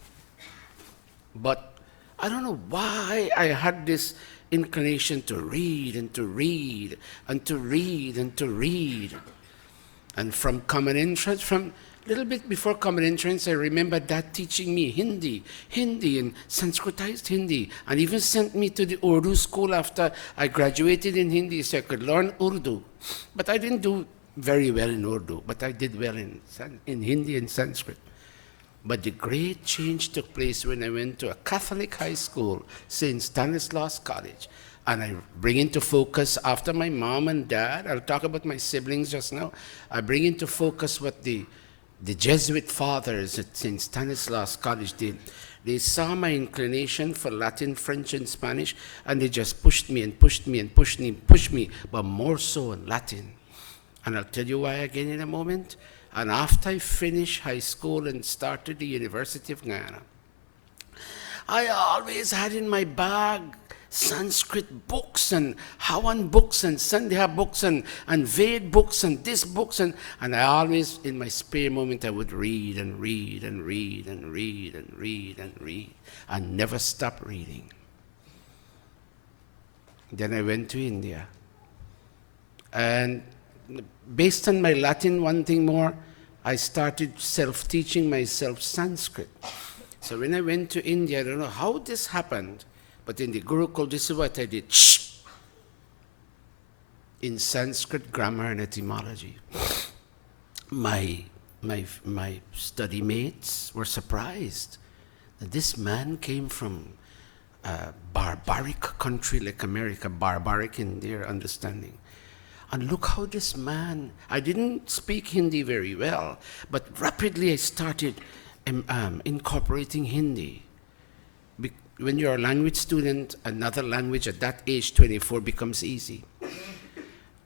But I don't know why I had this inclination to read and to read and to read and to read. And from common entrance, from a little bit before common entrance, I remember Dad teaching me Hindi and Sanskritized Hindi, and even sent me to the Urdu school after I graduated in Hindi so I could learn Urdu. But I didn't do very well in Urdu, but I did well in Hindi and Sanskrit. But the great change took place when I went to a Catholic high school, St. Stanislaus College. And I bring into focus, after my mom and dad, I'll talk about my siblings just now, I bring into focus what the Jesuit fathers at St. Stanislaus College did. They saw my inclination for Latin, French, and Spanish, and they just pushed me and pushed me and pushed me and pushed me, but more so in Latin. And I'll tell you why again in a moment. And after I finished high school and started the University of Guyana, I always had in my bag Sanskrit books and Hawan books and Sandhya books and Ved books and this books. And I always, in my spare moment, I would read and read and read and read and read and read and never stop reading. Then I went to India. And based on my Latin, one thing more, I started self-teaching myself Sanskrit. So when I went to India, I don't know how this happened, but in the Gurukul, this is what I did. In Sanskrit grammar and etymology. My study mates were surprised that this man came from a barbaric country like America, barbaric in their understanding. And look how this man, I didn't speak Hindi very well, but rapidly I started incorporating Hindi. When you're a language student, another language at that age, 24, becomes easy.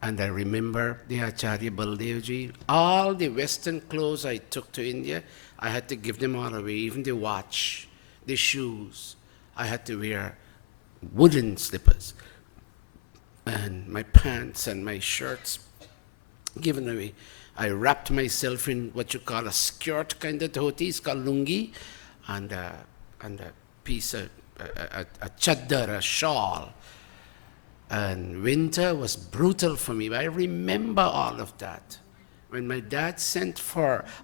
And I remember the Acharya Baldevji, all the Western clothes I took to India, I had to give them all away, even the watch, the shoes. I had to wear wooden slippers. And my pants and my shirts given away. I wrapped myself in what you call a skirt kind of dhoti, it's called lungi, and a piece of a chaddar, a shawl. And winter was brutal for me, but I remember all of that. When my dad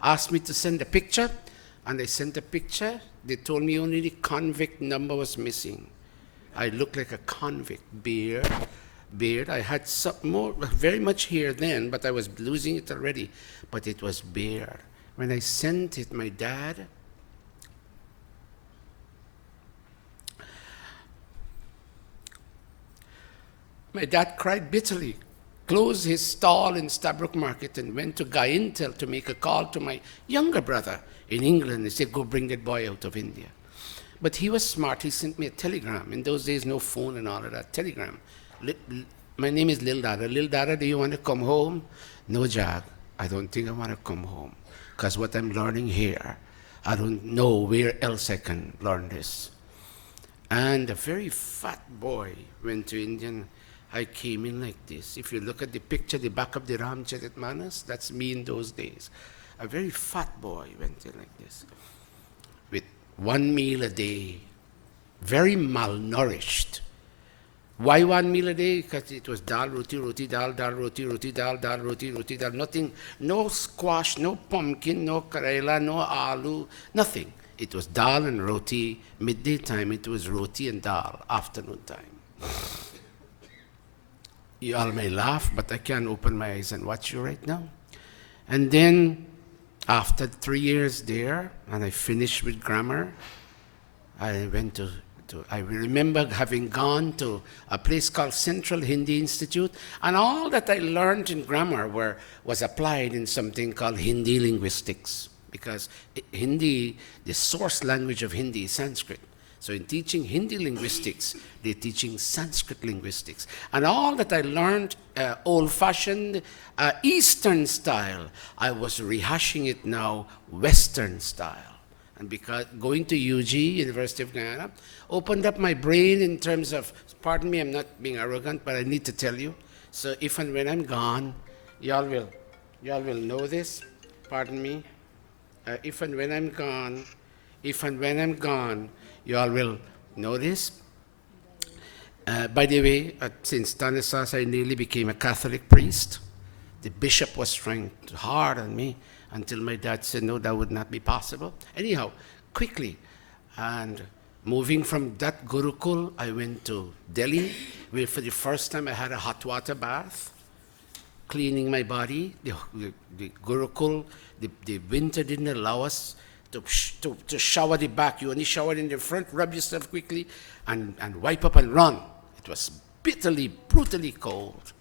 asked me to send a picture, and I sent a picture, they told me only the convict number was missing. I looked like a convict, beard. I had very much hair then, but I was losing it already. But it was beard. When I sent it, my dad cried bitterly, closed his stall in Stabrook Market and went to Guy Intel to make a call to my younger brother in England. He said, go bring that boy out of India. But he was smart. He sent me a telegram. In those days, no phone and all of that. Telegram. My name is Lil Dada. Lil Dada, do you want to come home? No, Jag. I don't think I want to come home. Because what I'm learning here, I don't know where else I can learn this. And a very fat boy went to India. I came in like this. If you look at the picture, the back of the Ramcharit Manas, that's me in those days. A very fat boy went in like this. With one meal a day. Very malnourished. Why one meal a day? Because it was dal, roti, dal, roti, dal, roti, dal. Nothing, no squash, no pumpkin, no karela, no aloo, nothing. It was dal and roti. Midday time, it was roti and dal. Afternoon time. You all may laugh, but I can't open my eyes and watch you right now. And then, after 3 years there, and I finished with grammar, I went to I remember having gone to a place called Central Hindi Institute, and all that I learned in grammar was applied in something called Hindi linguistics, because Hindi, the source language of Hindi is Sanskrit. So in teaching Hindi linguistics, they're teaching Sanskrit linguistics. And all that I learned, old-fashioned Eastern style, I was rehashing it now Western style. And because going to UG, University of Guyana, opened up my brain in terms of, pardon me, I'm not being arrogant, but I need to tell you. So if and when I'm gone, y'all will know this, pardon me. If and when I'm gone, y'all will know this. By the way, at St. Stanislas, I nearly became a Catholic priest. The bishop was trying hard on me until my dad said, no, that would not be possible. Anyhow, quickly, and moving from that Gurukul, I went to Delhi, where for the first time I had a hot water bath, cleaning my body. The Gurukul, the winter didn't allow us to shower the back. You only shower in the front, rub yourself quickly, and wipe up and run. It was bitterly, brutally cold.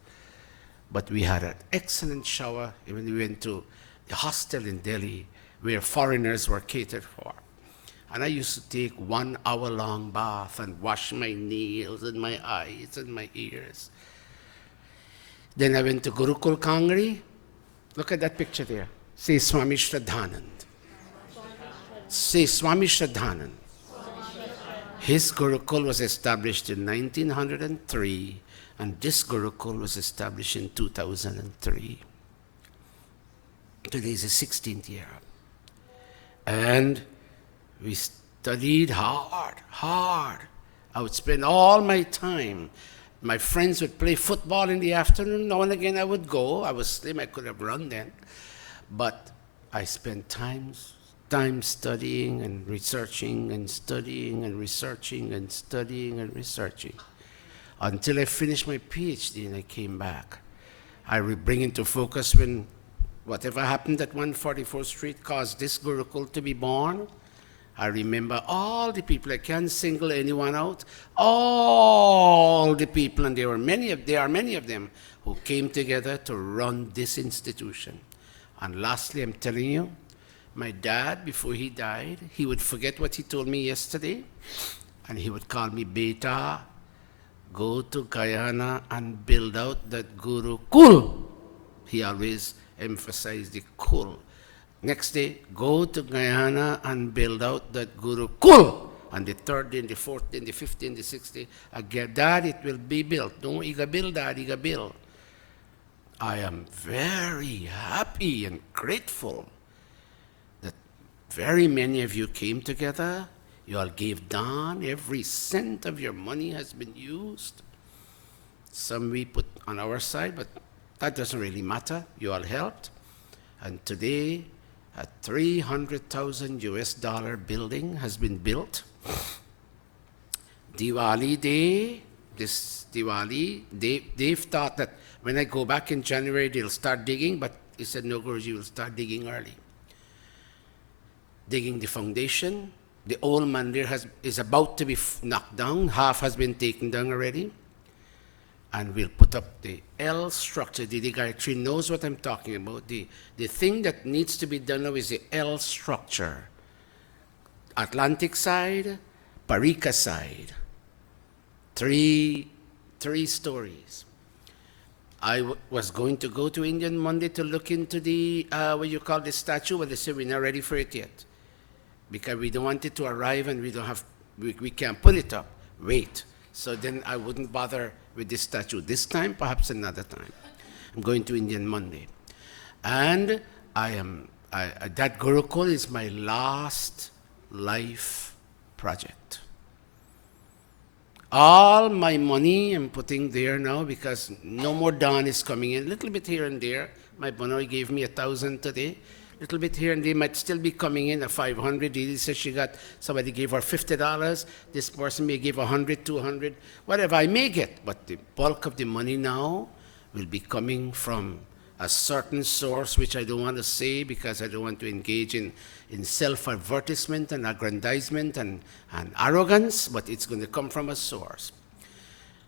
But we had an excellent shower when we went to the hostel in Delhi, where foreigners were catered for. And I used to take 1 hour-long bath and wash my nails and my eyes and my ears. Then I went to Gurukul Kangri. Look at that picture there. Say Swami Shraddhanand. Say Swami Shraddhanand. His Gurukul was established in 1903, and this Gurukul was established in 2003. Today is the 16th year. And we studied hard. I would spend all my time. My friends would play football in the afternoon. Now and again I would go. I was slim, I could have run then. But I spent time studying and researching and studying and researching and studying and researching until I finished my PhD and I came back. I would bring into focus when whatever happened at 144th Street caused this Gurukul to be born. I remember all the people, I can't single anyone out, all the people, and there are many of them who came together to run this institution. And lastly, I'm telling you, my dad, before he died, he would forget what he told me yesterday, and he would call me Beta, go to Guyana and build out that Gurukul. He always emphasized the kul. Next day, go to Guyana and build out that Gurukul. And the third day, and the fourth day, and the fifth day, and the sixth day, again, Dad, it will be built. Don't iga build, Dad, iga build. I am very happy and grateful that very many of you came together. You all gave down. Every cent of your money has been used. Some we put on our side, but that doesn't really matter. You all helped. And today, a $300,000 US building has been built. Diwali Day, this Diwali, they've thought that when I go back in January, they'll start digging, but he said, no, Guruji, will start digging early. Digging the foundation. The old mandir is about to be knocked down. Half has been taken down already. And we'll put up the L structure. The Gayatri knows what I'm talking about. The thing that needs to be done now is the L structure. Atlantic side, Parika side. Three stories. I was going to go to Indian Monday to look into the, what you call the statue, but they said we're not ready for it yet. Because we don't want it to arrive and we can't put it up. Wait. So then I wouldn't bother with this statue this time, perhaps another time. I'm going to Indian Monday. And that Gurukul is my last life project. All my money I'm putting there now because no more dawn is coming in. A little bit here and there. My Bonoy gave me 1,000 today. Little bit here and there might still be coming in, a 500. Didi says somebody gave her $50. This person may give 100, 200, whatever I may get. But the bulk of the money now will be coming from a certain source, which I don't want to say because I don't want to engage in self-advertisement and aggrandizement and arrogance, but it's going to come from a source.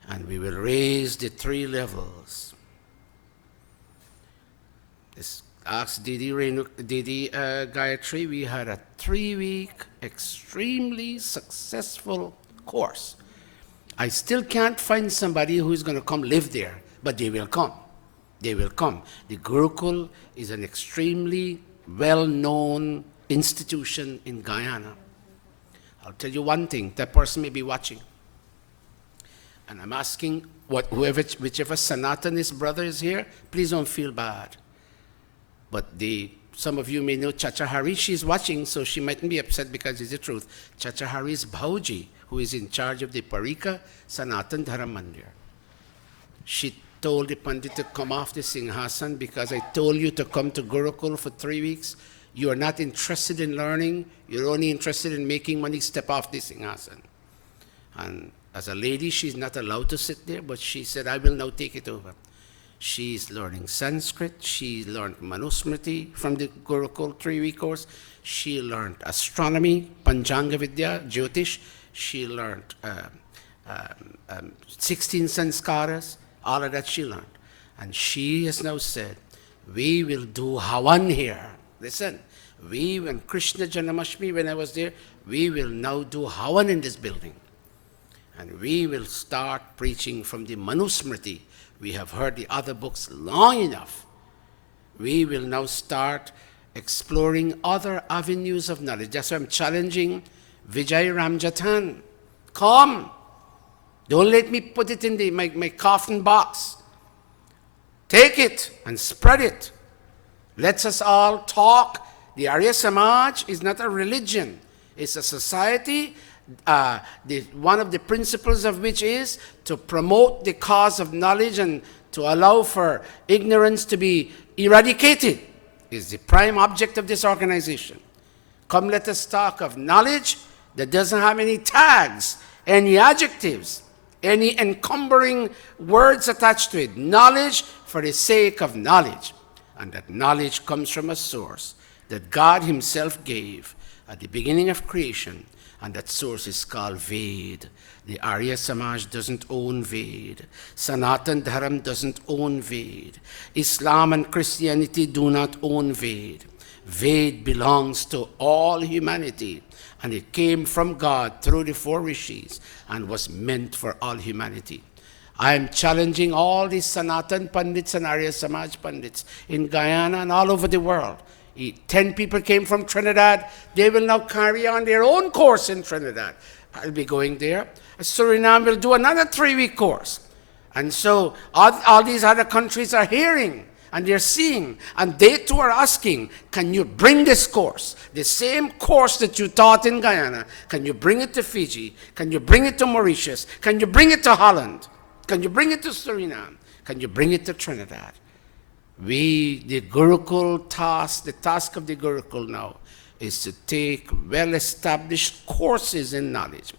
And we will raise the 3 levels. This ask Didi Gayatri, we had a 3-week, extremely successful course. I still can't find somebody who's going to come live there, but they will come. They will come. The Gurukul is an extremely well-known institution in Guyana. I'll tell you one thing, that person may be watching. And I'm asking whichever Sanatanist brother is here, please don't feel bad. But some of you may know Chacha Hari, she's watching, so she mightn't be upset because it's the truth. Chacha Hari is Bhauji, who is in charge of the Parika Sanatan Dharam Mandir. She told the Pandit to come off the Singhasan because I told you to come to Gurukul for 3 weeks. You are not interested in learning. You're only interested in making money. Step off the Singhasan. And as a lady, she's not allowed to sit there, but she said, I will now take it over. She's learning Sanskrit. She learned Manusmriti from the Gurukul 3-week course. She learned astronomy, Panchanga Vidya, Jyotish. She learned 16 sanskaras. All of that she learned. And she has now said, we will do Havan here. Listen, when Krishna Janamashmi, when I was there, we will now do Havan in this building. And we will start preaching from the Manusmriti. We have heard the other books long enough. We will now start exploring other avenues of knowledge. That's why I'm challenging Vijay Ramjatan. Come. Don't let me put it in my coffin box. Take it and spread it. Let us all talk. The Arya Samaj is not a religion. It's a society, one of the principles of which is to promote the cause of knowledge and to allow for ignorance to be eradicated, is the prime object of this organization. Come, let us talk of knowledge that doesn't have any tags, any adjectives, any encumbering words attached to it. Knowledge for the sake of knowledge. And that knowledge comes from a source that God himself gave at the beginning of creation. And that source is called Ved. The Arya Samaj doesn't own Ved. Sanatan Dharam doesn't own Ved. Islam and Christianity do not own Ved. Ved belongs to all humanity. And it came from God through the 4 rishis and was meant for all humanity. I am challenging all these Sanatan Pandits and Arya Samaj Pandits in Guyana and all over the world. 10 people came from Trinidad. They will now carry on their own course in Trinidad. I'll be going there. Suriname will do another 3-week course. And so all these other countries are hearing and they're seeing, and they too are asking, can you bring this course, the same course that you taught in Guyana, can you bring it to Fiji? Can you bring it to Mauritius? Can you bring it to Holland? Can you bring it to Suriname? Can you bring it to Trinidad? The Gurukul task, the task of the Gurukul now is to take well-established courses in knowledge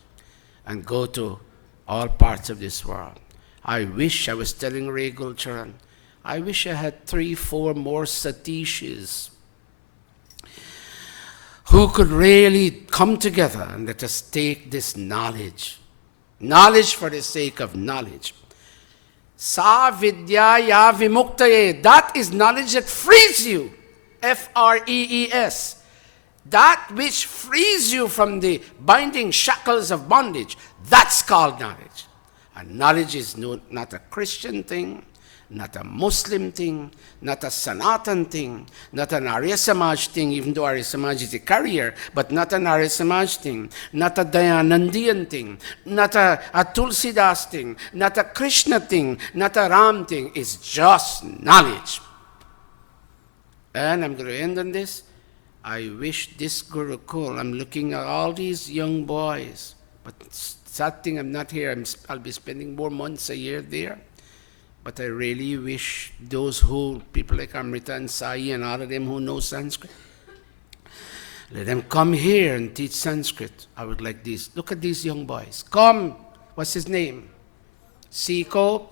and go to all parts of this world. I was telling Ray Gulcharan, I wish I had 3-4 more Satishes who could really come together and let us take this knowledge. Knowledge for the sake of knowledge. Sa vidya ya vimuktaye. That is knowledge that frees you. F-R-E-E-S. That which frees you from the binding shackles of bondage. That's called knowledge. And knowledge is not a Christian thing, not a Muslim thing, not a Sanatan thing, not an Arya Samaj thing, even though Arya Samaj is a carrier, but not an Arya Samaj thing, not a Dayanandian thing, not a Tulsidas thing, not a Krishna thing, not a Ram thing. It's just knowledge. And I'm going to end on this. I wish this Gurukul, I'm looking at all these young boys, but sad thing I'm not here. I'll be spending more months a year there. But I really wish those people like Amrita and Sai and all of them who know Sanskrit, let them come here and teach Sanskrit. I would like this. Look at these young boys. Come. What's his name? Siko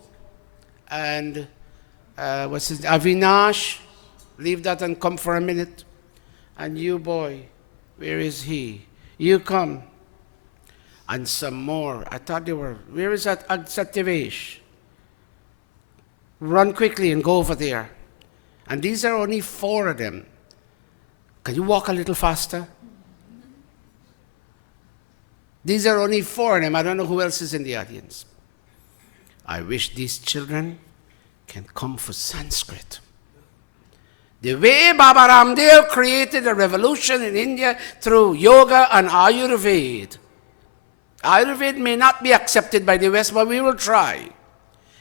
and what's his Avinash, leave that and come for a minute. And you, boy, where is he? You come. And some more. I thought they were, where is that Agsativesh? Run quickly and go over there. And these are only 4 of them. Can you walk a little faster? These are only 4 of them. I don't know who else is in the audience. I wish these children can come for Sanskrit. The way Baba Ramdev created a revolution in India through yoga and Ayurveda. Ayurveda may not be accepted by the West, but we will try.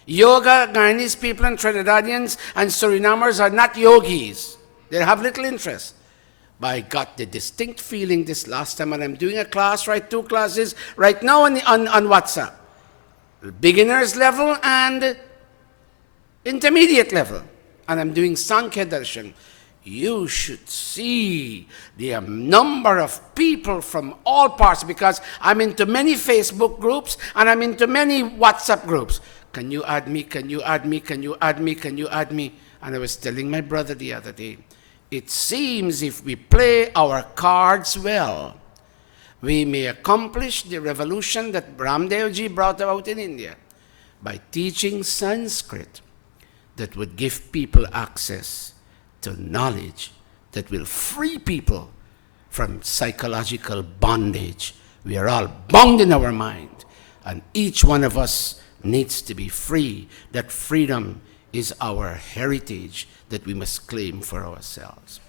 Yoga, Guyanese people and Trinidadians and Surinamers are not yogis. They have little interest. But I got the distinct feeling this last time, and I'm doing a class, right, 2 classes right now on WhatsApp. Beginners level and intermediate level. And I'm doing Sankhya Darshan. You should see the number of people from all parts, because I'm into many Facebook groups and I'm into many WhatsApp groups. Can you add me? Can you add me? Can you add me? Can you add me? And I was telling my brother the other day, it seems if we play our cards well, we may accomplish the revolution that Ramdev ji brought about in India by teaching Sanskrit that would give people access to knowledge that will free people from psychological bondage. We are all bound in our mind, and each one of us needs to be free. That freedom is our heritage that we must claim for ourselves.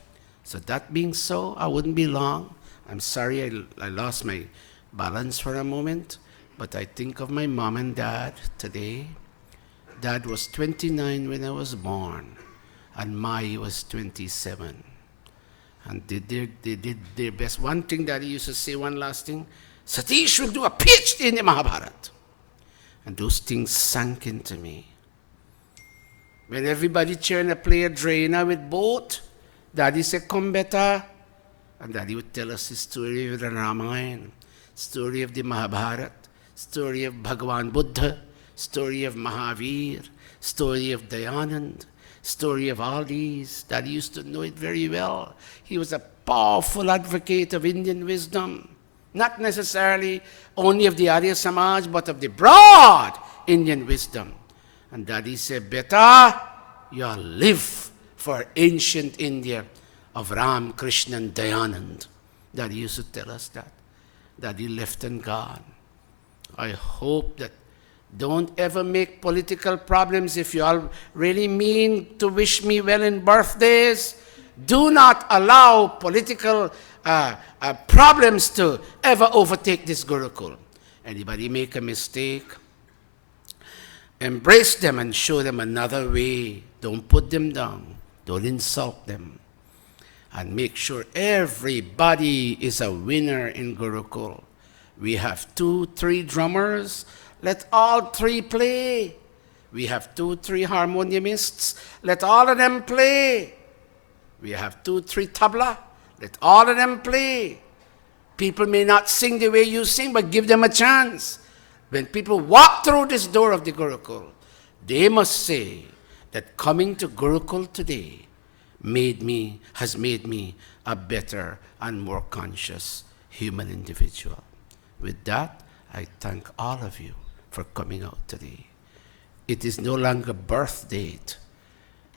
So that being so, I wouldn't be long. I'm sorry I lost my balance for a moment, but I think of my mom and dad today. Dad was 29 when I was born, and Mai was 27. And they did their best. One thing Daddy used to say, one last thing, Satish will do a PhD in the Mahabharata. And those things sank into me. When everybody trying to play a drainer with boat, Daddy said, come better. And Daddy would tell us the story of the Ramayana, story of the Mahabharata, story of Bhagavan Buddha, story of Mahavir, story of Dayanand, story of all these. Daddy used to know it very well. He was a powerful advocate of Indian wisdom, not necessarily only of the Arya Samaj, but of the broad Indian wisdom. And Daddy said, beta, you'll live for ancient India of Ram, Krishna, and Dayanand. Daddy used to tell us that. Daddy left and gone. I hope that don't ever make political problems. If you all really mean to wish me well in birthdays, do not allow political problems to ever overtake this Gurukul. Anybody make a mistake, embrace them and show them another way. Don't put them down. Don't insult them. And make sure everybody is a winner in Gurukul. We have 2, 3 drummers. Let all 3 play. We have 2, 3 harmoniumists. Let all of them play. We have 2, 3 tabla. Let all of them play. People may not sing the way you sing, but give them a chance. When people walk through this door of the Gurukul, they must say that coming to Gurukul today has made me a better and more conscious human individual. With that, I thank all of you for coming out today. It is no longer birth date.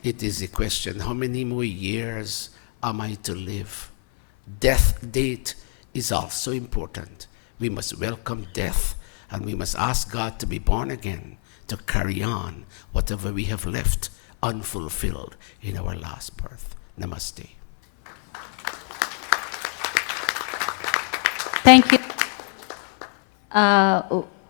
It is a question, how many more years am I to live? Death date is also important. We must welcome death, and we must ask God to be born again, to carry on whatever we have left unfulfilled in our last birth. Namaste. Thank you.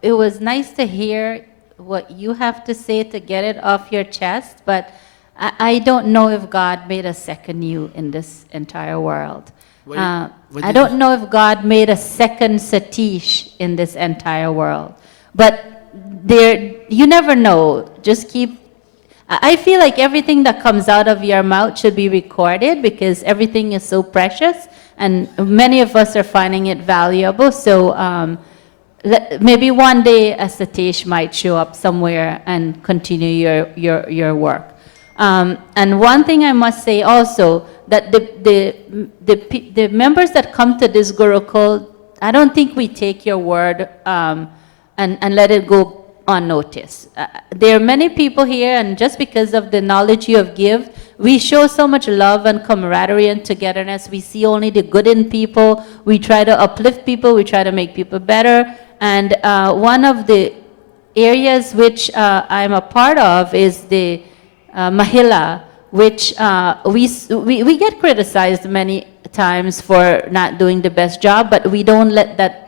It was nice to hear what you have to say to get it off your chest, but I don't know if God made a second you in this entire world. I don't know if God made a second Satish in this entire world. But you never know. Just keep... I feel like everything that comes out of your mouth should be recorded, because everything is so precious, and many of us are finding it valuable. So maybe one day a Satish might show up somewhere and continue your work. And one thing I must say also, that the members that come to this Gurukul, I don't think we take your word and let it go unnoticed. There are many people here, and just because of the knowledge you have given, we show so much love and camaraderie and togetherness. We see only the good in people. We try to uplift people. We try to make people better. And one of the areas which I'm a part of is the Mahila, which we get criticized many times for not doing the best job, but we don't let that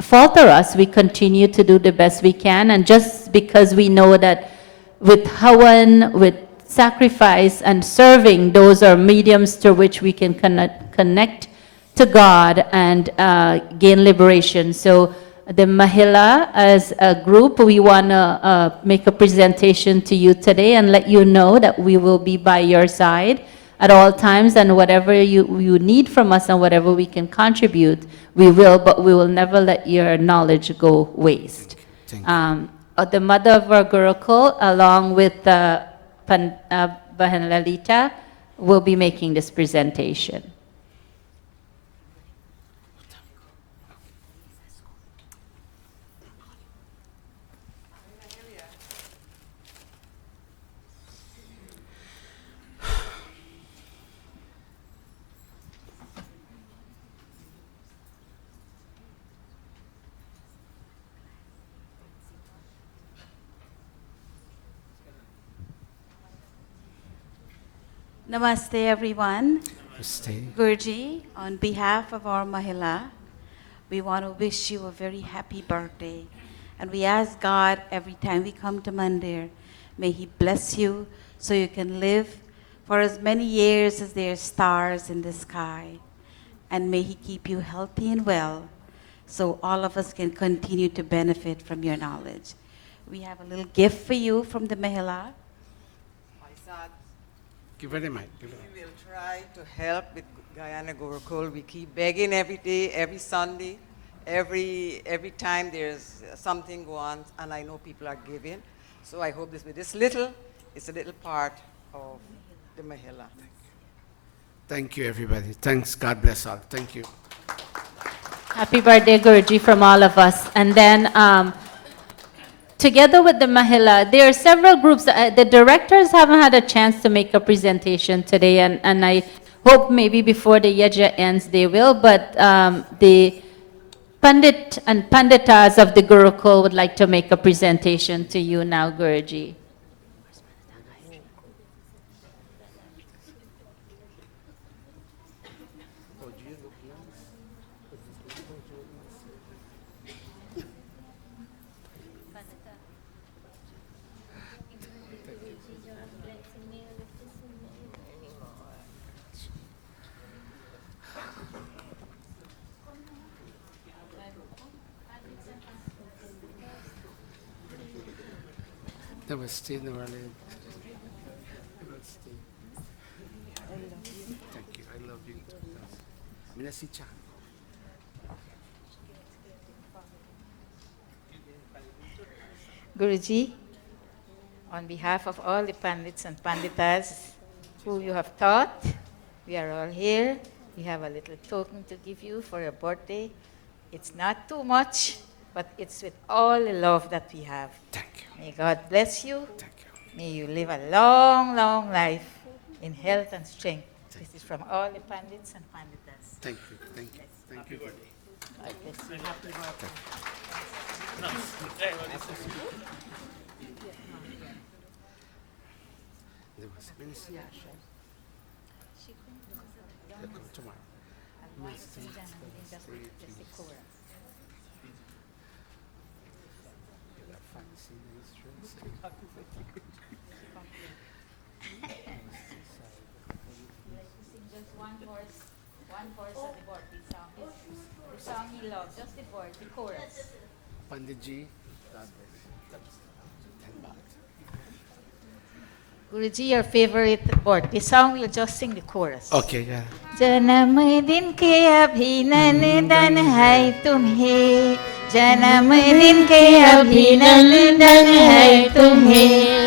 falter us. We continue to do the best we can, and just because we know that with Hawan, with sacrifice and serving, those are mediums through which we can connect to God and gain liberation. So the Mahila, as a group, we want to make a presentation to you today and let you know that we will be by your side at all times, and whatever you need from us and whatever we can contribute, we will, but we will never let your knowledge go waste. The mother of our Gurukul, along with Bahan Lalita, will be making this presentation. Namaste, everyone. Namaste. Gurji, on behalf of our Mahila, we want to wish you a very happy birthday. And we ask God every time we come to Mandir, may He bless you so you can live for as many years as there are stars in the sky. And may He keep you healthy and well so all of us can continue to benefit from your knowledge. We have a little gift for you from the Mahila. Give her the mic. We will try to help with Guyana Gurukul. We keep begging every day, every Sunday, every time there's something go on, and I know people are giving. So I hope with this little, it's a little part of the Mahila. Thank you, everybody. Thanks. God bless all. Thank you. Happy birthday, Guruji, from all of us. And then, together with the Mahila, there are several groups. The directors haven't had a chance to make a presentation today, and I hope maybe before the Yajna ends they will, but the Pandit and Panditas of the Gurukul would like to make a presentation to you now, Guruji. Namaste, Namaste. Thank you. I love you. Minasi Chan. Guruji, on behalf of all the Pandits and Panditas who you have taught, we are all here. We have a little token to give you for your birthday. It's not too much, but it's with all the love that we have. Thank you. May God bless you. Thank you. May you live a long, long life in health and strength. This is from all the Pandits and Panditas. Thank you. Thank you. Thank you. God bless you. Happy birthday. The song he loved, just the word, the chorus. Panditji, Guruji, your favorite birthday song, we'll just sing the chorus. Okay, yeah. जन्मदिन के अभिनंदन है तुम्हें, जन्मदिन के अभिनंदन है तुम्हें,